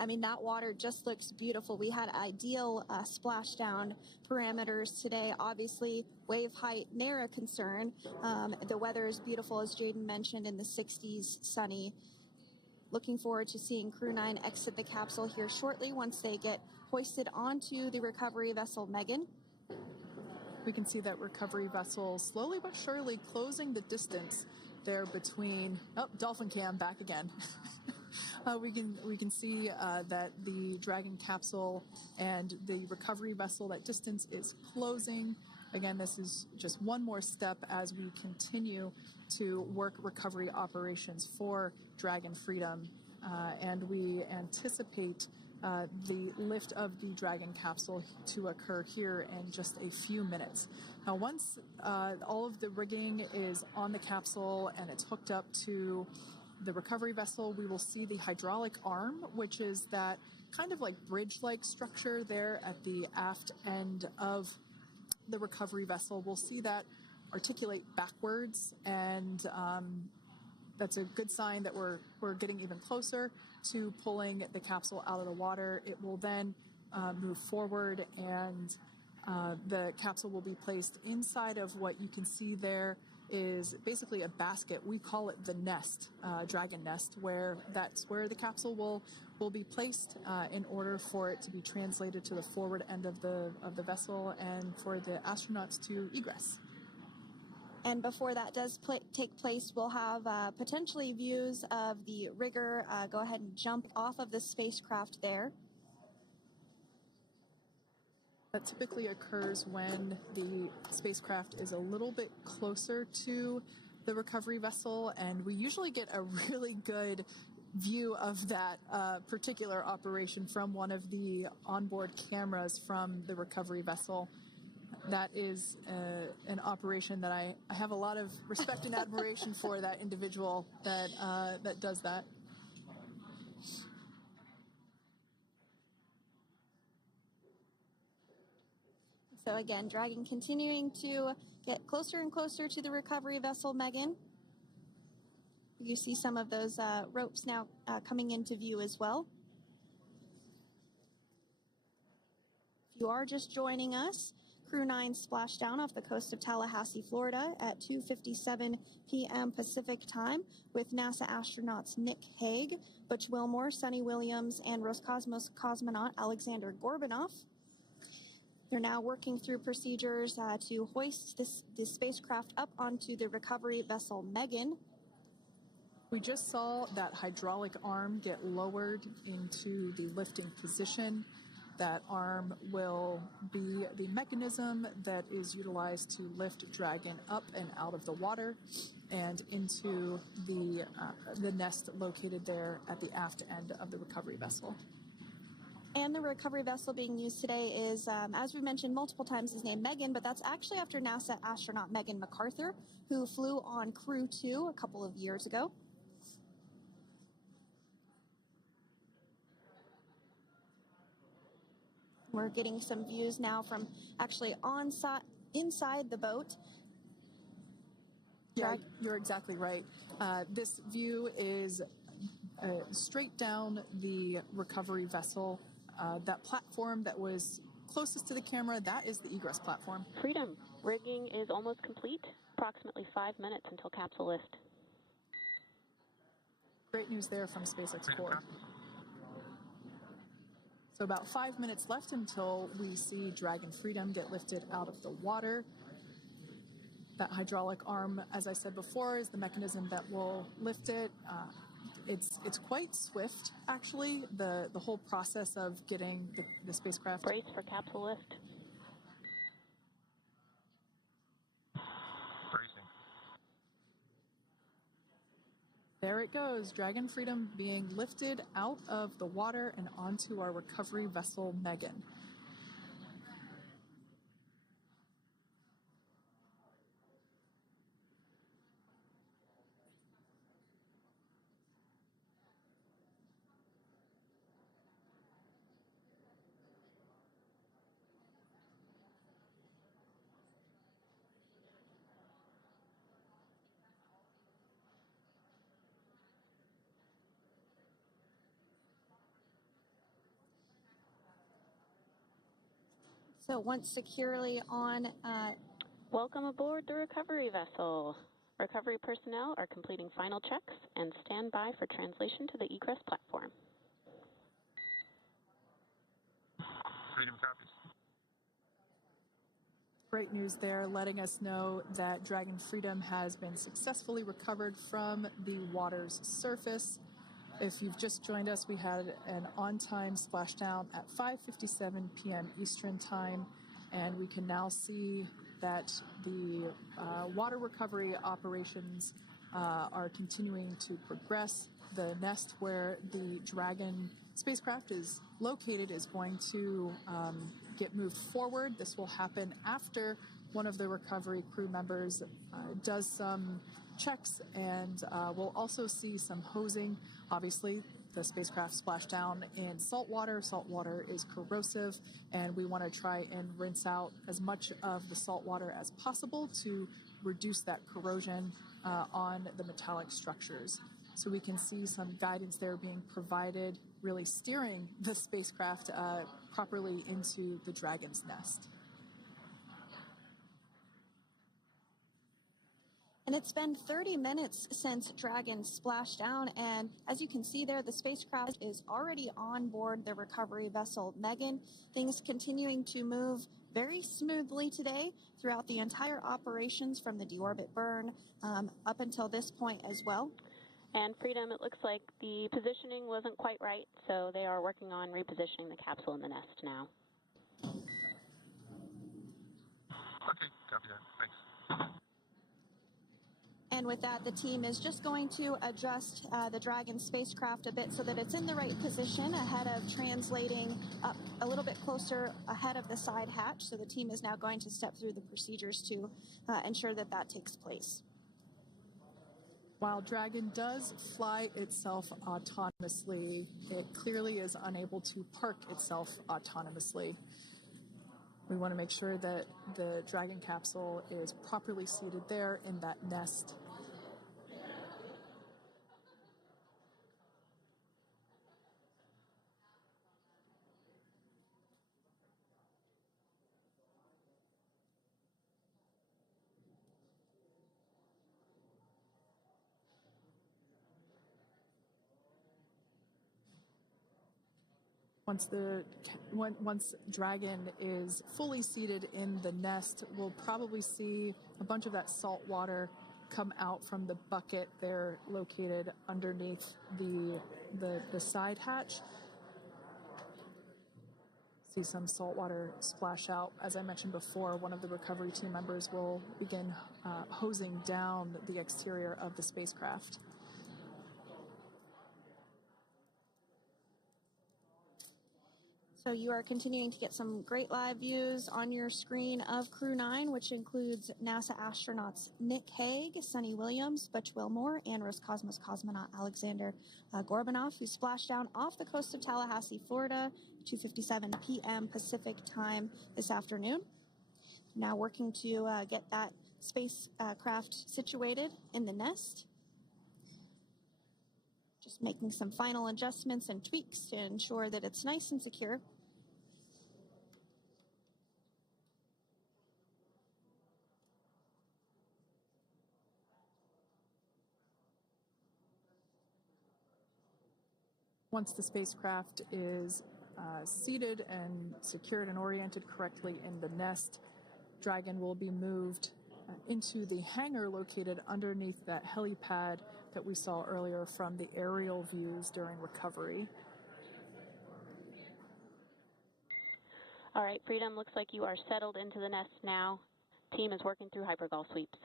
I mean, that water just looks beautiful. We had ideal splashdown parameters today. Obviously, wave height, ne'er a concern. The weather is beautiful, as Jaden mentioned, in the 60s, sunny. Looking forward to seeing Crew 9 exit the capsule here shortly once they get hoisted onto the recovery vessel Megan. We can see that recovery vessel slowly but surely closing the distance there between... Oh, dolphin cam back again. We can see that the Dragon capsule and the recovery vessel, that distance is closing. Again, this is just one more step as we continue to work recovery operations for Dragon Freedom, and we anticipate the lift of the Dragon capsule to occur here in just a few minutes. Now, once all of the rigging is on the capsule and it's hooked up to the recovery vessel, we will see the hydraulic arm, which is that kind of like bridge-like structure there at the aft end of the recovery vessel. We'll see that articulate backwards, and that's a good sign that we're getting even closer to pulling the capsule out of the water. It will then move forward, and the capsule will be placed inside of what you can see there is basically a basket. We call it the nest, Dragon nest, that's where the capsule will be placed in order for it to be translated to the forward end of the vessel and for the astronauts to egress. And before that does take place, we'll have potentially views of the rigger go ahead and jump off of the spacecraft there. That typically occurs when the spacecraft is a little bit closer to the recovery vessel, and we usually get a really good view of that particular operation from one of the onboard cameras from the recovery vessel. That is an operation that I have a lot of respect and admiration for, that individual that does that. So again, Dragon continuing to get closer and closer to the recovery vessel Megan. You see some of those ropes now coming into view as well. If you are just joining us, Crew 9 Splashdown off the coast of Tallahassee, Florida at 2:57 p.m. Pacific time with NASA astronauts Nick Hague, Butch Wilmore, Sunny Williams, and Roscosmos cosmonaut Alexander Gorbanov. They're now working through procedures to hoist this spacecraft up onto the recovery vessel Megan. We just saw that hydraulic arm get lowered into the lifting position. That arm will be the mechanism that is utilized to lift Dragon up and out of the water and into the nest located there at the aft end of the recovery vessel. And the recovery vessel being used today is, as we mentioned multiple times, is named Megan, but that's actually after NASA astronaut Megan McArthur, who flew on Crew 2 a couple of years ago. We're getting some views now from actually inside the boat. Yeah, you're exactly right. This view is straight down the recovery vessel. That platform that was closest to the camera, that is the egress platform. Freedom. Rigging is almost complete. Approximately 5 minutes until capsule lift. Great news there from SpaceX Core. So about 5 minutes left until we see Dragon Freedom get lifted out of the water. That hydraulic arm, as I said before, is the mechanism that will lift it. It's quite swift, actually, the whole process of getting the spacecraft. Brace for capsule lift. Bracing. There it goes, Dragon Freedom being lifted out of the water and onto our recovery vessel, Megan. So once securely on... Welcome aboard the recovery vessel. Recovery personnel are completing final checks and stand by for translation to the egress platform. Freedom copies. Great news there, letting us know that Dragon Freedom has been successfully recovered from the water's surface. If you've just joined us, we had an on-time splashdown at 5:57 p.m. Eastern Time, and we can now see that the water recovery operations are continuing to progress. The nest where the Dragon spacecraft is located is going to get moved forward. This will happen after one of the recovery crew members does some checks, and we'll also see some hosing. Obviously, the spacecraft splashed down in salt water. Salt water is corrosive, and we want to try and rinse out as much of the salt water as possible to reduce that corrosion on the metallic structures. So we can see some guidance there being provided, really steering the spacecraft properly into the Dragon's nest. And it's been 30 minutes since Dragon splashed down, and as you can see there, the spacecraft is already on board the recovery vessel Megan. Things continuing to move very smoothly today throughout the entire operations from the deorbit burn up until this point as well. And Freedom, it looks like the positioning wasn't quite right, so they are working on repositioning the capsule in the nest now. Okay, copy that. Thanks. And with that, the team is just going to adjust the Dragon spacecraft a bit so that it's in the right position ahead of translating up a little bit closer ahead of the side hatch. So the team is now going to step through the procedures to ensure that that takes place. While Dragon does fly itself autonomously, it clearly is unable to park itself autonomously. We want to make sure that the Dragon capsule is properly seated there in that nest. Once Dragon is fully seated in the nest, we'll probably see a bunch of that salt water come out from the bucket there located underneath the side hatch. See some salt water splash out. As I mentioned before, one of the recovery team members will begin hosing down the exterior of the spacecraft. So you are continuing to get some great live views on your screen of Crew 9, which includes NASA astronauts Nick Hague, Sunny Williams, Butch Wilmore, and Roscosmos cosmonaut Alexander Gorbanov, who splashed down off the coast of Tallahassee, Florida, 2:57 p.m. Pacific time this afternoon. Now working to get that spacecraft situated in the nest. Just making some final adjustments and tweaks to ensure that it's nice and secure. Once the spacecraft is seated and secured and oriented correctly in the nest, Dragon will be moved into the hangar located underneath that helipad that we saw earlier from the aerial views during recovery. All right, Freedom, looks like you are settled into the nest now. Team is working through hypergol sweeps.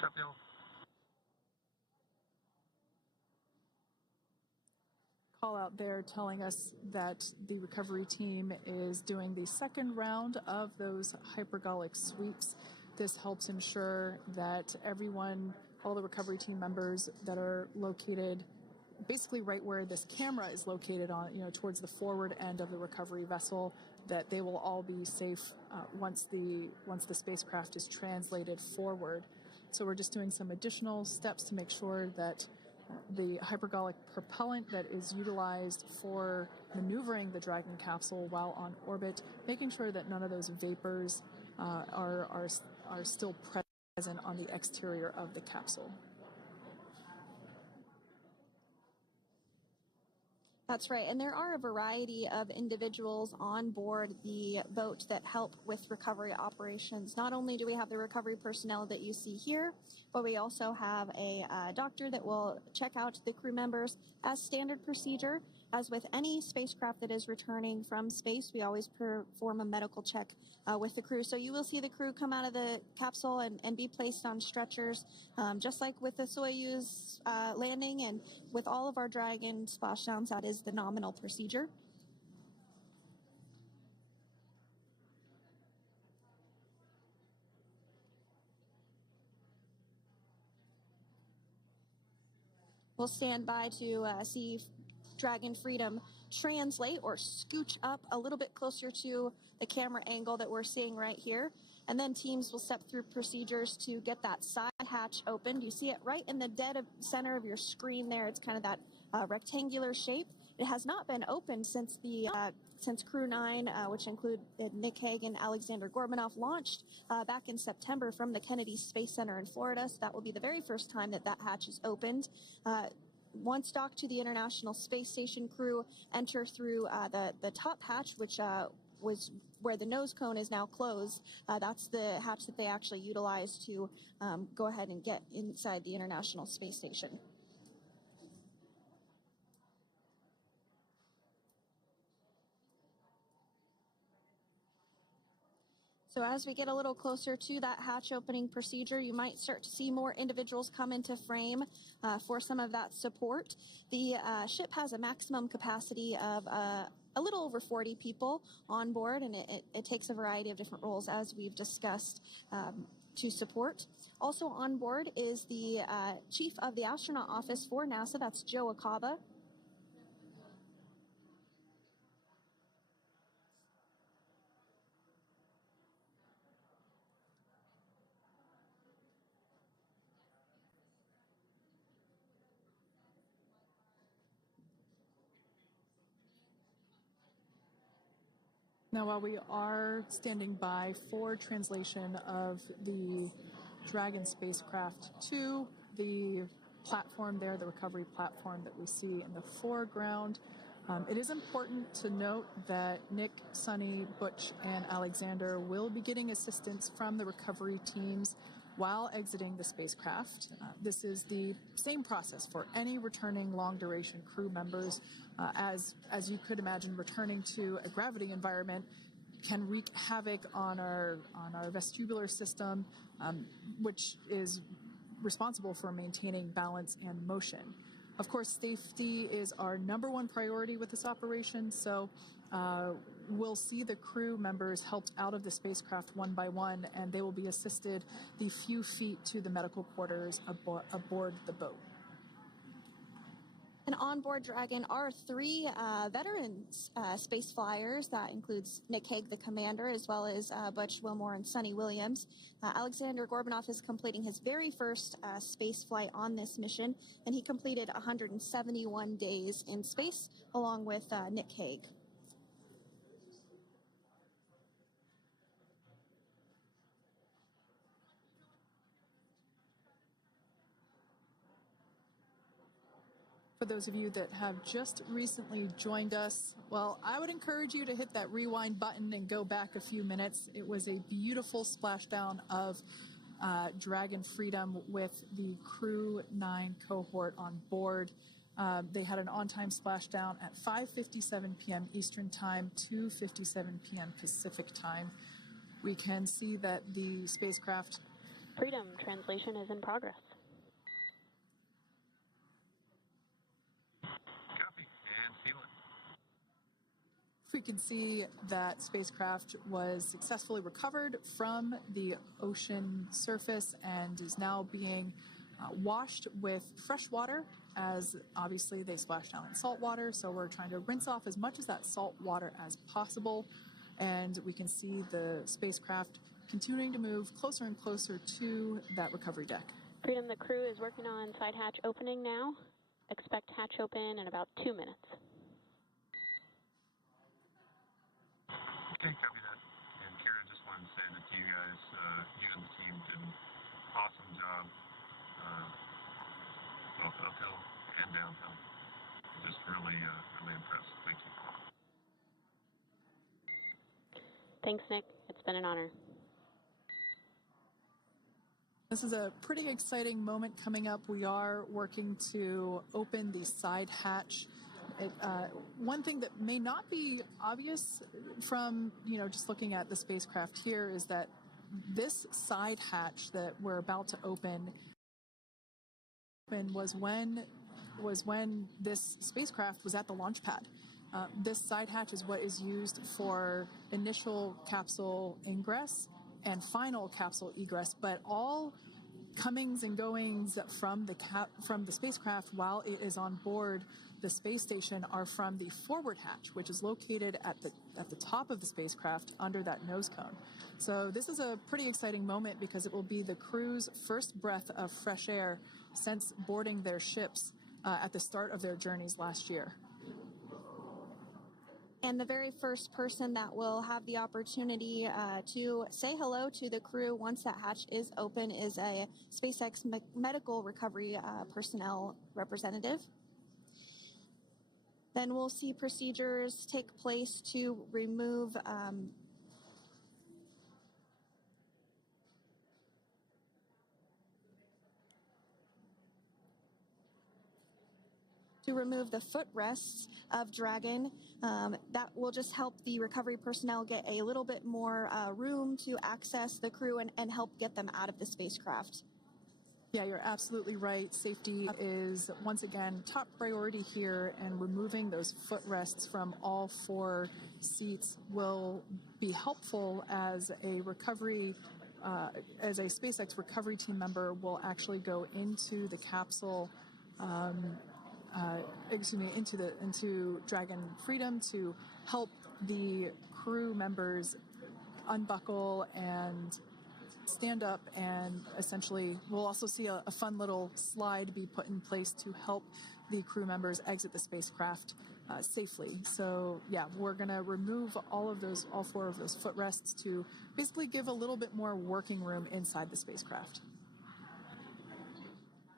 Copy. Call out there telling us that the recovery team is doing the second round of those hypergolic sweeps. This helps ensure that everyone, all the recovery team members that are located basically right where this camera is located on, towards the forward end of the recovery vessel, that they will all be safe once the spacecraft is translated forward. So we're just doing some additional steps to make sure that the hypergolic propellant that is utilized for maneuvering the Dragon capsule while on orbit, making sure that none of those vapors are still present on the exterior of the capsule. That's right, and there are a variety of individuals on board the boat that help with recovery operations. Not only do we have the recovery personnel that you see here, but we also have a doctor that will check out the crew members as standard procedure. As with any spacecraft that is returning from space, we always perform a medical check with the crew. So you will see the crew come out of the capsule and be placed on stretchers, just like with the Soyuz landing and with all of our Dragon splashdowns. That is the nominal procedure. We'll stand by to see Dragon Freedom translate or scooch up a little bit closer to the camera angle that we're seeing right here. And then teams will step through procedures to get that side hatch opened. You see it right in the dead center of your screen there. It's kind of that rectangular shape. It has not been opened since Crew 9, which include Nick Hague and Alexander Gorbanov, launched back in September from the Kennedy Space Center in Florida. So that will be the very first time that hatch is opened. Once docked to the International Space Station, crew enter through the top hatch, which was where the nose cone is now closed. That's the hatch that they actually utilize to go ahead and get inside the International Space Station. So as we get a little closer to that hatch opening procedure, you might start to see more individuals come into frame for some of that support. The ship has a maximum capacity of a little over 40 people on board, and it takes a variety of different roles, as we've discussed, to support. Also on board is the chief of the astronaut office for NASA, that's Joe Acaba. Now, while we are standing by for translation of the Dragon spacecraft to the platform there, the recovery platform that we see in the foreground, it is important to note that Nick, Sunny, Butch, and Alexander will be getting assistance from the recovery teams while exiting the spacecraft. This is the same process for any returning long-duration crew members. As you could imagine, returning to a gravity environment can wreak havoc on our vestibular system, which is responsible for maintaining balance and motion. Of course, safety is our #1 priority with this operation, so we'll see the crew members helped out of the spacecraft one by one, and they will be assisted the few feet to the medical quarters aboard the boat. And on board Dragon are 3 veteran space flyers. That includes Nick Hague, the commander, as well as Butch Wilmore and Sunny Williams. Alexander Gorbunov is completing his very first space flight on this mission, and he completed 171 days in space along with Nick Hague. For those of you that have just recently joined us, well, I would encourage you to hit that rewind button and go back a few minutes. It was a beautiful splashdown of Dragon Freedom with the Crew 9 cohort on board. They had an on-time splashdown at 5:57 p.m. Eastern Time, 2:57 p.m. Pacific Time. We can see that the spacecraft... Freedom translation is in progress. We can see that spacecraft was successfully recovered from the ocean surface and is now being washed with fresh water, as obviously they splashed down in salt water, so we're trying to rinse off as much of that salt water as possible. And we can see the spacecraft continuing to move closer and closer to that recovery deck. Freedom, the crew is working on side hatch opening now. Expect hatch open in about 2 minutes. Okay, copy that. And Kira, just wanted to say that you guys, you and the team did an awesome job, both uphill and downhill. Just really, really impressed. Thank you. Thanks, Nick. It's been an honor. This is a pretty exciting moment coming up. We are working to open the side hatch. One thing that may not be obvious from, just looking at the spacecraft here is that this side hatch that we're about to open was when this spacecraft was at the launch pad. This side hatch is what is used for initial capsule ingress and final capsule egress, but all comings and goings from the spacecraft while it is on board the space station are from the forward hatch, which is located at the top of the spacecraft under that nose cone. So this is a pretty exciting moment because it will be the crew's first breath of fresh air since boarding their ships at the start of their journeys last year. And the very first person that will have the opportunity to say hello to the crew once that hatch is open is a SpaceX medical recovery personnel representative. Then we'll see procedures take place to remove the footrests of Dragon. That will just help the recovery personnel get a little bit more room to access the crew and help get them out of the spacecraft. Yeah, you're absolutely right. Safety is, once again, top priority here, and removing those footrests from all 4 seats will be helpful as a SpaceX recovery team member will actually go into the capsule, into Dragon Freedom to help the crew members unbuckle and stand up, and essentially we'll also see a fun little slide be put in place to help the crew members exit the spacecraft safely. So yeah, we're going to remove all 4 of those footrests to basically give a little bit more working room inside the spacecraft.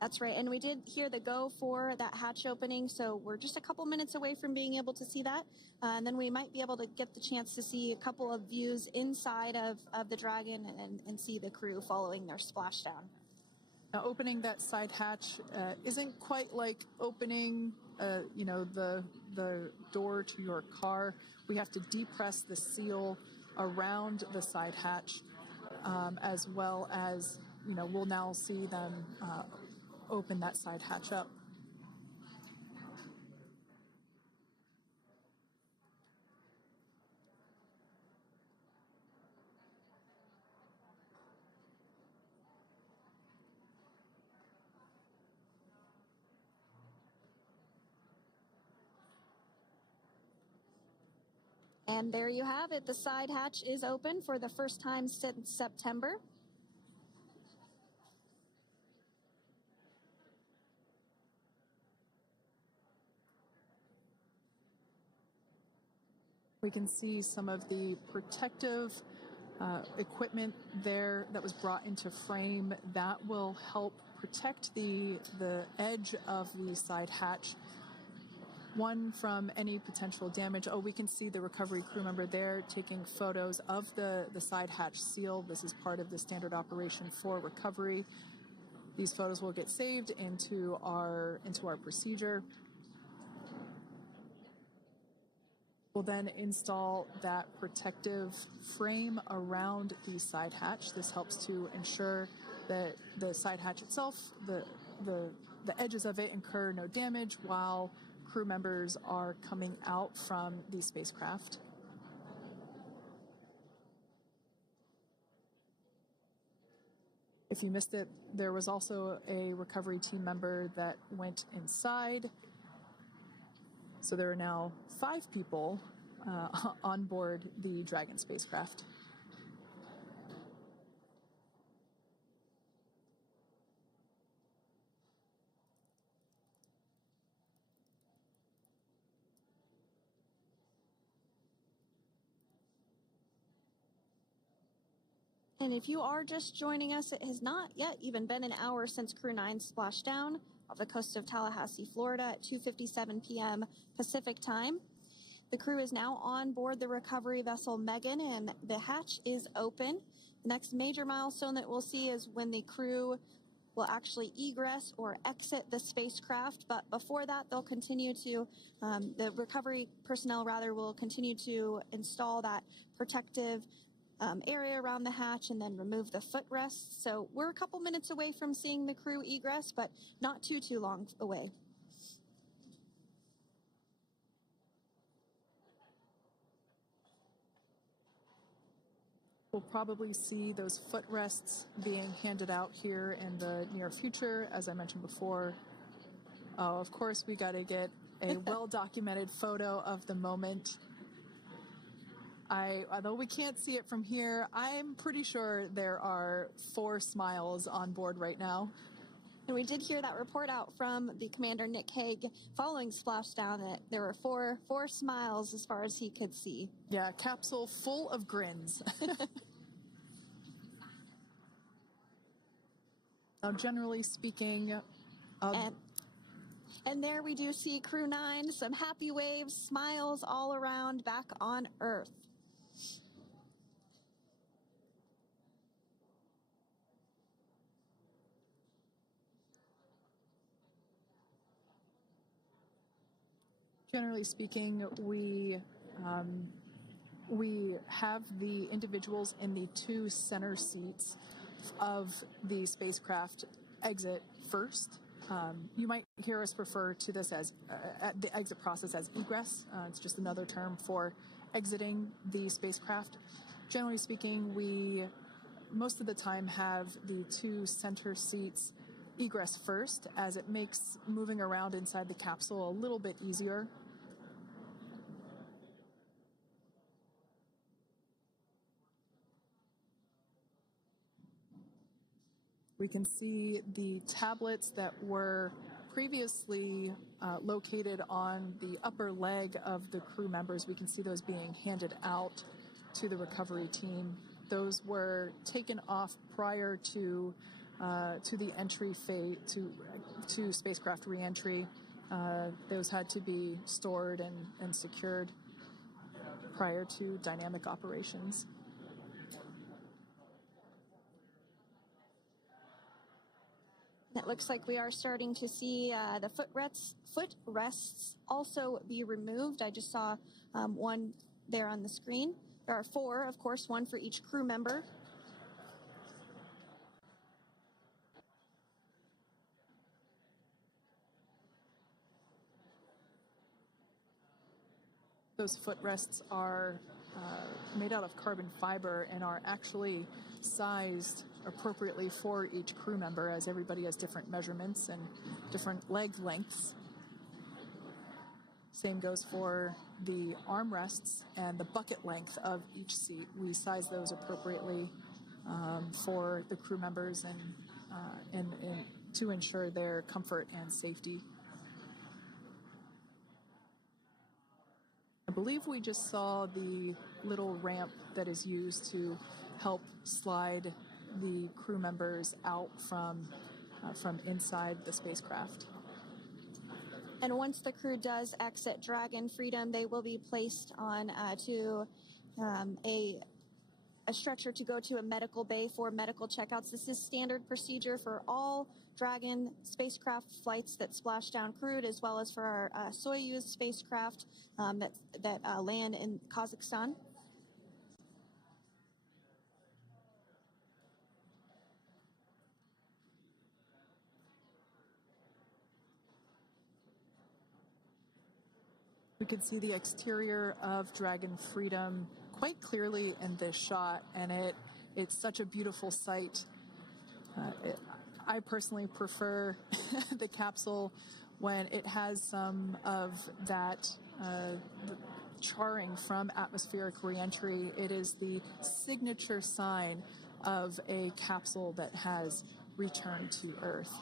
That's right, and we did hear the go for that hatch opening, so we're just a couple minutes away from being able to see that, and then we might be able to get the chance to see a couple of views inside of the Dragon and see the crew following their splashdown. Now, opening that side hatch isn't quite like opening, the door to your car. We have to depress the seal around the side hatch, as well as, we'll now see them open that side hatch up. And there you have it. The side hatch is open for the first time since September. We can see some of the protective equipment there that was brought into frame that will help protect the edge of the side hatch, one, from any potential damage. Oh, we can see the recovery crew member there taking photos of the side hatch seal. This is part of the standard operation for recovery. These photos will get saved into our procedure. We'll then install that protective frame around the side hatch. This helps to ensure that the side hatch itself, the edges of it, incur no damage while crew members are coming out from the spacecraft. If you missed it, there was also a recovery team member that went inside. So there are now 5 people on board the Dragon spacecraft. And if you are just joining us, it has not yet even been an hour since Crew 9 splashed down off the coast of Tallahassee, Florida at 2:57 p.m. Pacific time. The crew is now on board the recovery vessel Megan, and the hatch is open. The next major milestone that we'll see is when the crew will actually egress or exit the spacecraft. But before that, they'll continue to, the recovery personnel rather, will continue to install that protective area around the hatch and then remove the footrests. So we're a couple minutes away from seeing the crew egress, but not too long away. We'll probably see those footrests being handed out here in the near future, as I mentioned before. Of course, we got to get a well-documented photo of the moment. Although we can't see it from here, I'm pretty sure there are 4 smiles on board right now. And we did hear that report out from the commander, Nick Hague, following Splashdown, that there were four smiles as far as he could see. Yeah, capsule full of grins. Now, generally speaking... And there we do see Crew 9, some happy waves, smiles all around back on Earth. Generally speaking, we have the individuals in the 2 center seats of the spacecraft exit first. You might hear us refer to this as the exit process as egress. It's just another term for exiting the spacecraft. Generally speaking, we most of the time have the 2 center seats egress first, as it makes moving around inside the capsule a little bit easier. We can see the tablets that were previously located on the upper leg of the crew members. We can see those being handed out to the recovery team. Those were taken off prior to the entry phase, to spacecraft reentry. Those had to be stored and secured prior to dynamic operations. It looks like we are starting to see the footrests also be removed. I just saw one there on the screen. There are 4, of course, one for each crew member. Those footrests are made out of carbon fiber and are actually sized appropriately for each crew member, as everybody has different measurements and different leg lengths. Same goes for the armrests and the bucket length of each seat. We size those appropriately for the crew members and to ensure their comfort and safety. I believe we just saw the little ramp that is used to help slide the crew members out from inside the spacecraft. And once the crew does exit Dragon Freedom, they will be placed on to a stretcher to go to a medical bay for medical checkouts. This is standard procedure for all Dragon spacecraft flights that Splashdown crewed, as well as for our Soyuz spacecraft that land in Kazakhstan. We can see the exterior of Dragon Freedom quite clearly in this shot, and it's such a beautiful sight. I personally prefer the capsule when it has some of that charring from atmospheric reentry. It is the signature sign of a capsule that has returned to Earth.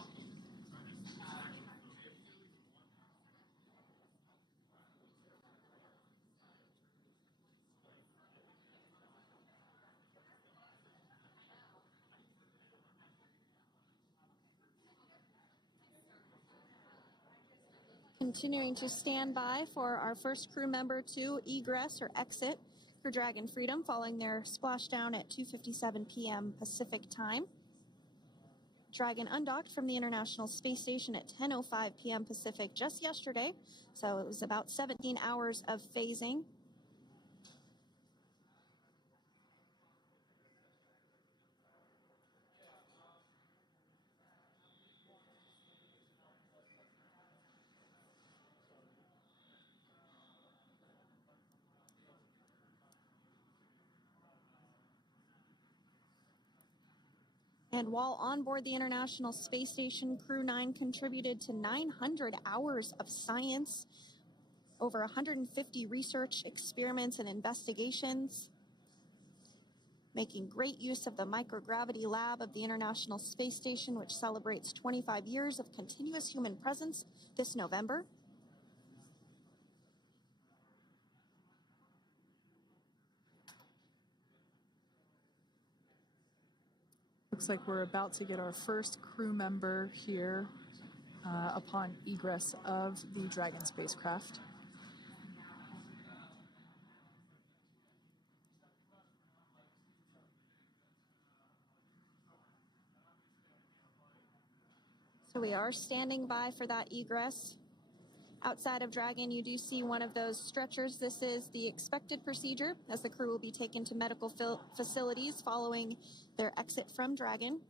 Continuing to stand by for our first crew member to egress or exit for Dragon Freedom following their splashdown at 2:57 p.m. Pacific time. Dragon undocked from the International Space Station at 10:05 p.m. Pacific just yesterday, so it was about 17 hours of phasing. And while on board the International Space Station, Crew 9 contributed to 900 hours of science, over 150 research experiments and investigations, making great use of the microgravity lab of the International Space Station, which celebrates 25 years of continuous human presence this November. Looks like we're about to get our first crew member here upon egress of the Dragon spacecraft. So we are standing by for that egress. Outside of Dragon, you do see one of those stretchers. This is the expected procedure, as the crew will be taken to medical facilities following their exit from Dragon.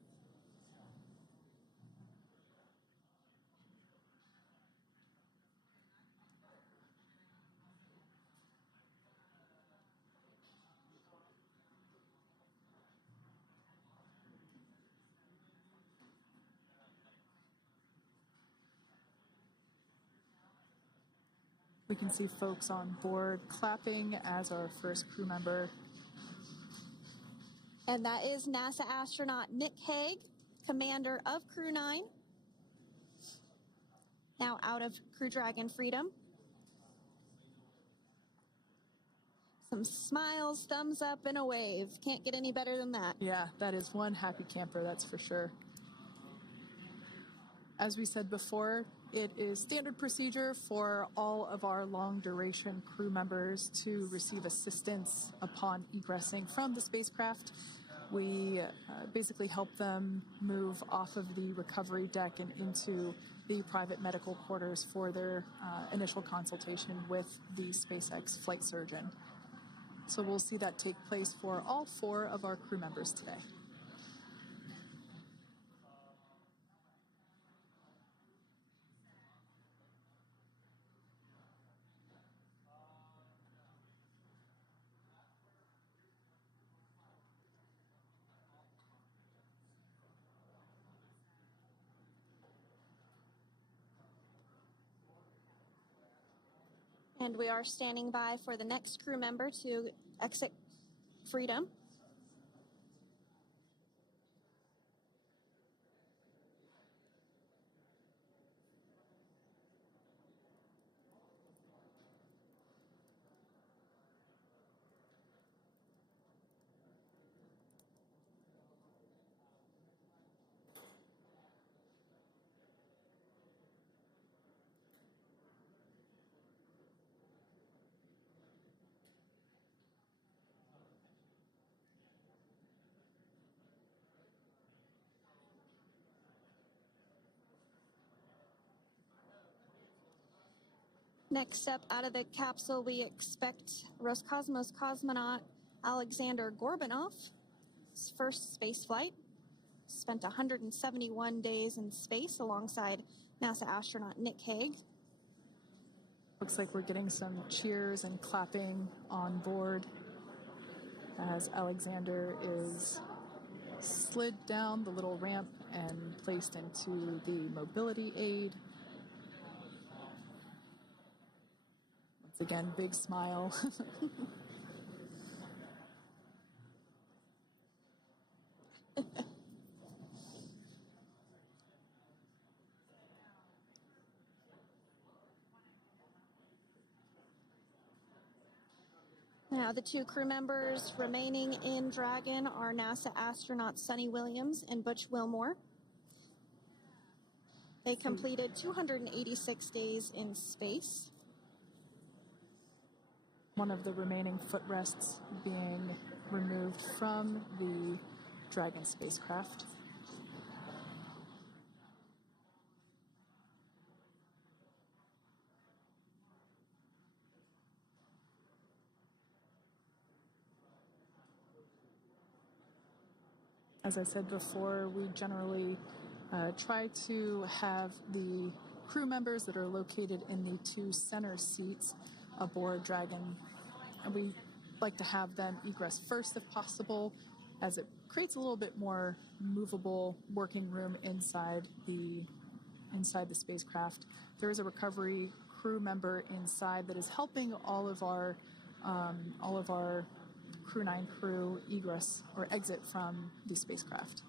We can see folks on board clapping as our first crew member. And that is NASA astronaut Nick Hague, commander of Crew 9. now out of Crew Dragon Freedom. Some smiles, thumbs up, and a wave. Can't get any better than that. Yeah, that is one happy camper, that's for sure. As we said before, it is standard procedure for all of our long-duration crew members to receive assistance upon egressing from the spacecraft. We basically help them move off of the recovery deck and into the private medical quarters for their initial consultation with the SpaceX flight surgeon. So we'll see that take place for all 4 of our crew members today. And we are standing by for the next crew member to exit Freedom. Next up, out of the capsule, we expect Roscosmos cosmonaut Alexander Gorbanov. His first space flight. Spent 171 days in space alongside NASA astronaut Nick Hague. Looks like we're getting some cheers and clapping on board as Alexander is slid down the little ramp and placed into the mobility aid. Once again, big smile. Now, the 2 crew members remaining in Dragon are NASA astronauts Sunny Williams and Butch Wilmore. They completed 286 days in space. One of the remaining footrests being removed from the Dragon spacecraft. As I said before, we generally try to have the crew members that are located in the 2 center seats aboard Dragon, and we like to have them egress first if possible, as it creates a little bit more movable working room inside the spacecraft. There is a recovery crew member inside that is helping all of our Crew 9 crew egress or exit from the spacecraft.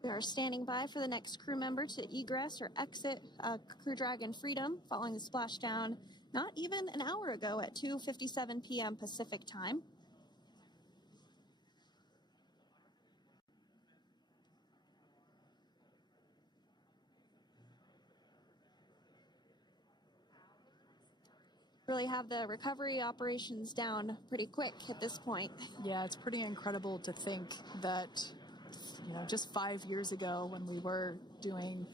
We are standing by for the next crew member to egress or exit Crew Dragon Freedom following the splashdown not even an hour ago at 2:57 p.m. Pacific time. Really have the recovery operations down pretty quick at this point. Yeah, it's pretty incredible to think that, just 5 years ago when we were doing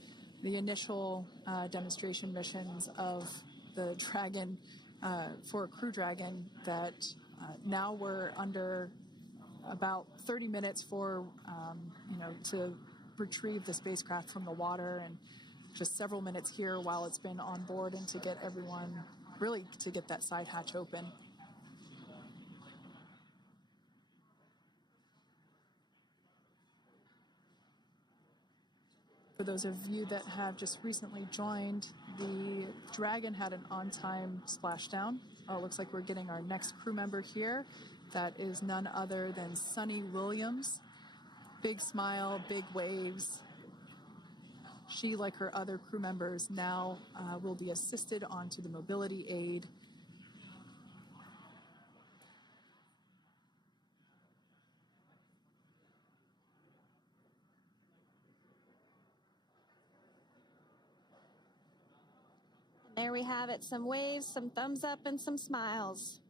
the initial demonstration missions of the Dragon for Crew Dragon, that now we're under about 30 minutes for, to retrieve the spacecraft from the water, and just several minutes here while it's been on board and to get everyone, really to get that side hatch open. For those of you that have just recently joined, the Dragon had an on-time splashdown. Oh, it looks like we're getting our next crew member here. That is none other than Sunny Williams. Big smile, big waves. She, like her other crew members, now will be assisted onto the mobility aid. There we have it, some waves, some thumbs up, and some smiles.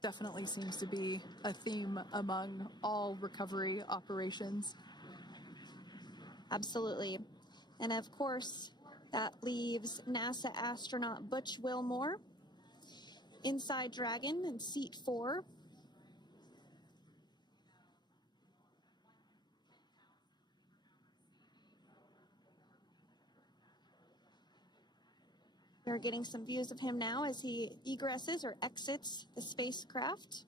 Definitely seems to be a theme among all recovery operations. Absolutely. And of course, that leaves NASA astronaut Butch Wilmore inside Dragon in seat 4. We're getting some views of him now as he egresses or exits the spacecraft.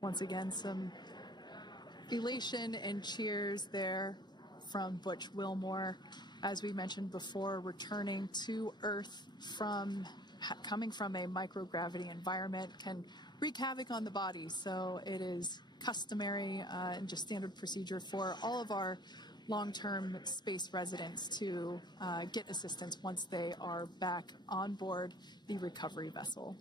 Once again, some elation and cheers there from Butch Wilmore. As we mentioned before, returning to Earth coming from a microgravity environment can wreak havoc on the body. So it is customary and just standard procedure for all of our long-term space residents to get assistance once they are back on board the recovery vessel.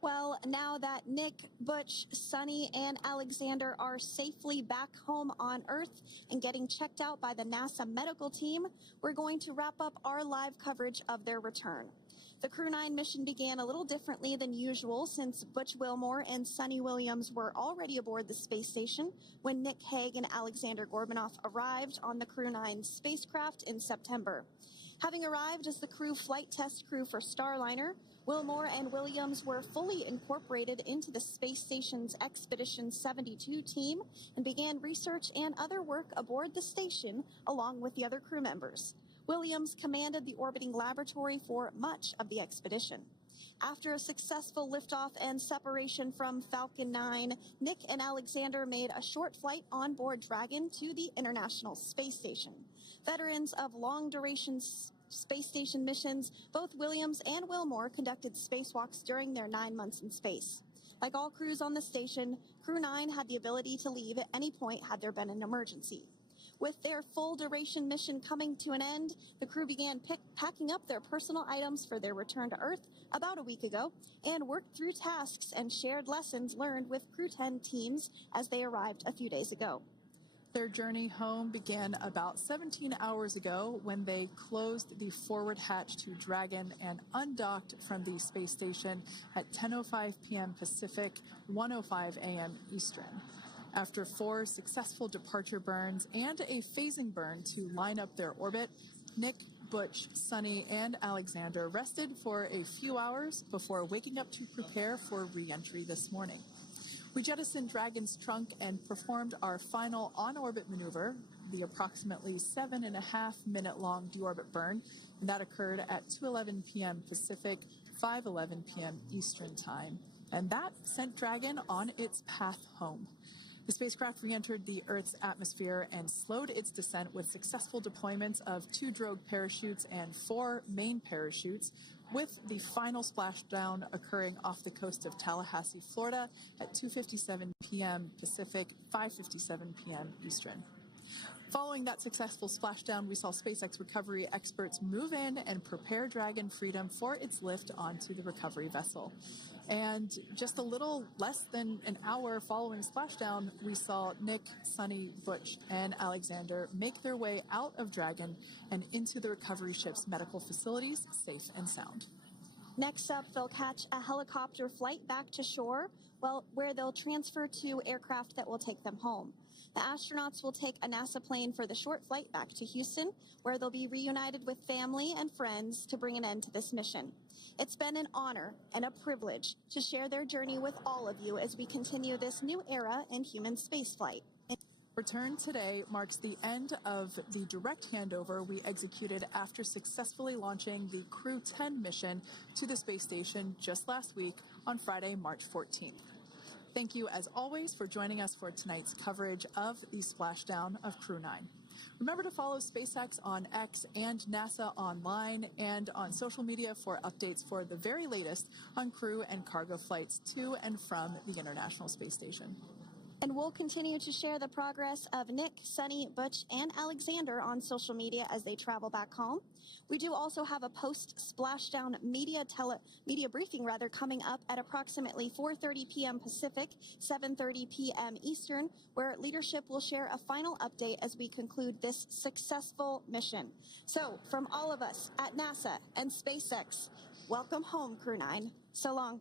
Well, now that Nick, Butch, Sunny, and Alexander are safely back home on Earth and getting checked out by the NASA medical team, we're going to wrap up our live coverage of their return. The Crew 9 mission began a little differently than usual since Butch Wilmore and Sunny Williams were already aboard the space station when Nick Hague and Alexander Gorbanoff arrived on the Crew 9 spacecraft in September. Having arrived as the crew flight test crew for Starliner, Wilmore and Williams were fully incorporated into the space station's Expedition 72 team and began research and other work aboard the station along with the other crew members. Williams commanded the orbiting laboratory for much of the expedition. After a successful liftoff and separation from Falcon 9, Nick and Alexander made a short flight on board Dragon to the International Space Station. Veterans of long-duration space station missions, both Williams and Wilmore conducted spacewalks during their 9 months in space. Like all crews on the station, Crew 9 had the ability to leave at any point had there been an emergency. With their full-duration mission coming to an end, the crew began packing up their personal items for their return to Earth about a week ago and worked through tasks and shared lessons learned with Crew 10 teams as they arrived a few days ago. Their journey home began about 17 hours ago when they closed the forward hatch to Dragon and undocked from the space station at 10:05 p.m. Pacific, 1:05 a.m. Eastern. After 4 successful departure burns and a phasing burn to line up their orbit, Nick, Butch, Sunny, and Alexander rested for a few hours before waking up to prepare for re-entry this morning. We jettisoned Dragon's trunk and performed our final on-orbit maneuver, the approximately 7.5-minute-long deorbit burn, and that occurred at 2:11 p.m. Pacific, 5:11 p.m. Eastern Time. And that sent Dragon on its path home. The spacecraft re-entered the Earth's atmosphere and slowed its descent with successful deployments of 2 drogue parachutes and 4 main parachutes, with the final splashdown occurring off the coast of Tallahassee, Florida at 2:57 p.m. Pacific, 5:57 p.m. Eastern. Following that successful splashdown, we saw SpaceX recovery experts move in and prepare Dragon Freedom for its lift onto the recovery vessel. And just a little less than an hour following splashdown, we saw Nick, Sunny, Butch, and Alexander make their way out of Dragon and into the recovery ship's medical facilities, safe and sound. Next up, they'll catch a helicopter flight back to shore, where they'll transfer to aircraft that will take them home. The astronauts will take a NASA plane for the short flight back to Houston, where they'll be reunited with family and friends to bring an end to this mission. It's been an honor and a privilege to share their journey with all of you as we continue this new era in human spaceflight. Return today marks the end of the direct handover we executed after successfully launching the Crew 10 mission to the space station just last week on Friday, March 14th. Thank you, as always, for joining us for tonight's coverage of the splashdown of Crew 9. Remember to follow SpaceX on X and NASA online and on social media for updates for the very latest on crew and cargo flights to and from the International Space Station. And we'll continue to share the progress of Nick, Sunny, Butch, and Alexander on social media as they travel back home. We do also have a post-splashdown media briefing coming up at approximately 4:30 p.m. Pacific, 7:30 p.m. Eastern, where leadership will share a final update as we conclude this successful mission. So, from all of us at NASA and SpaceX, welcome home, Crew 9. So long.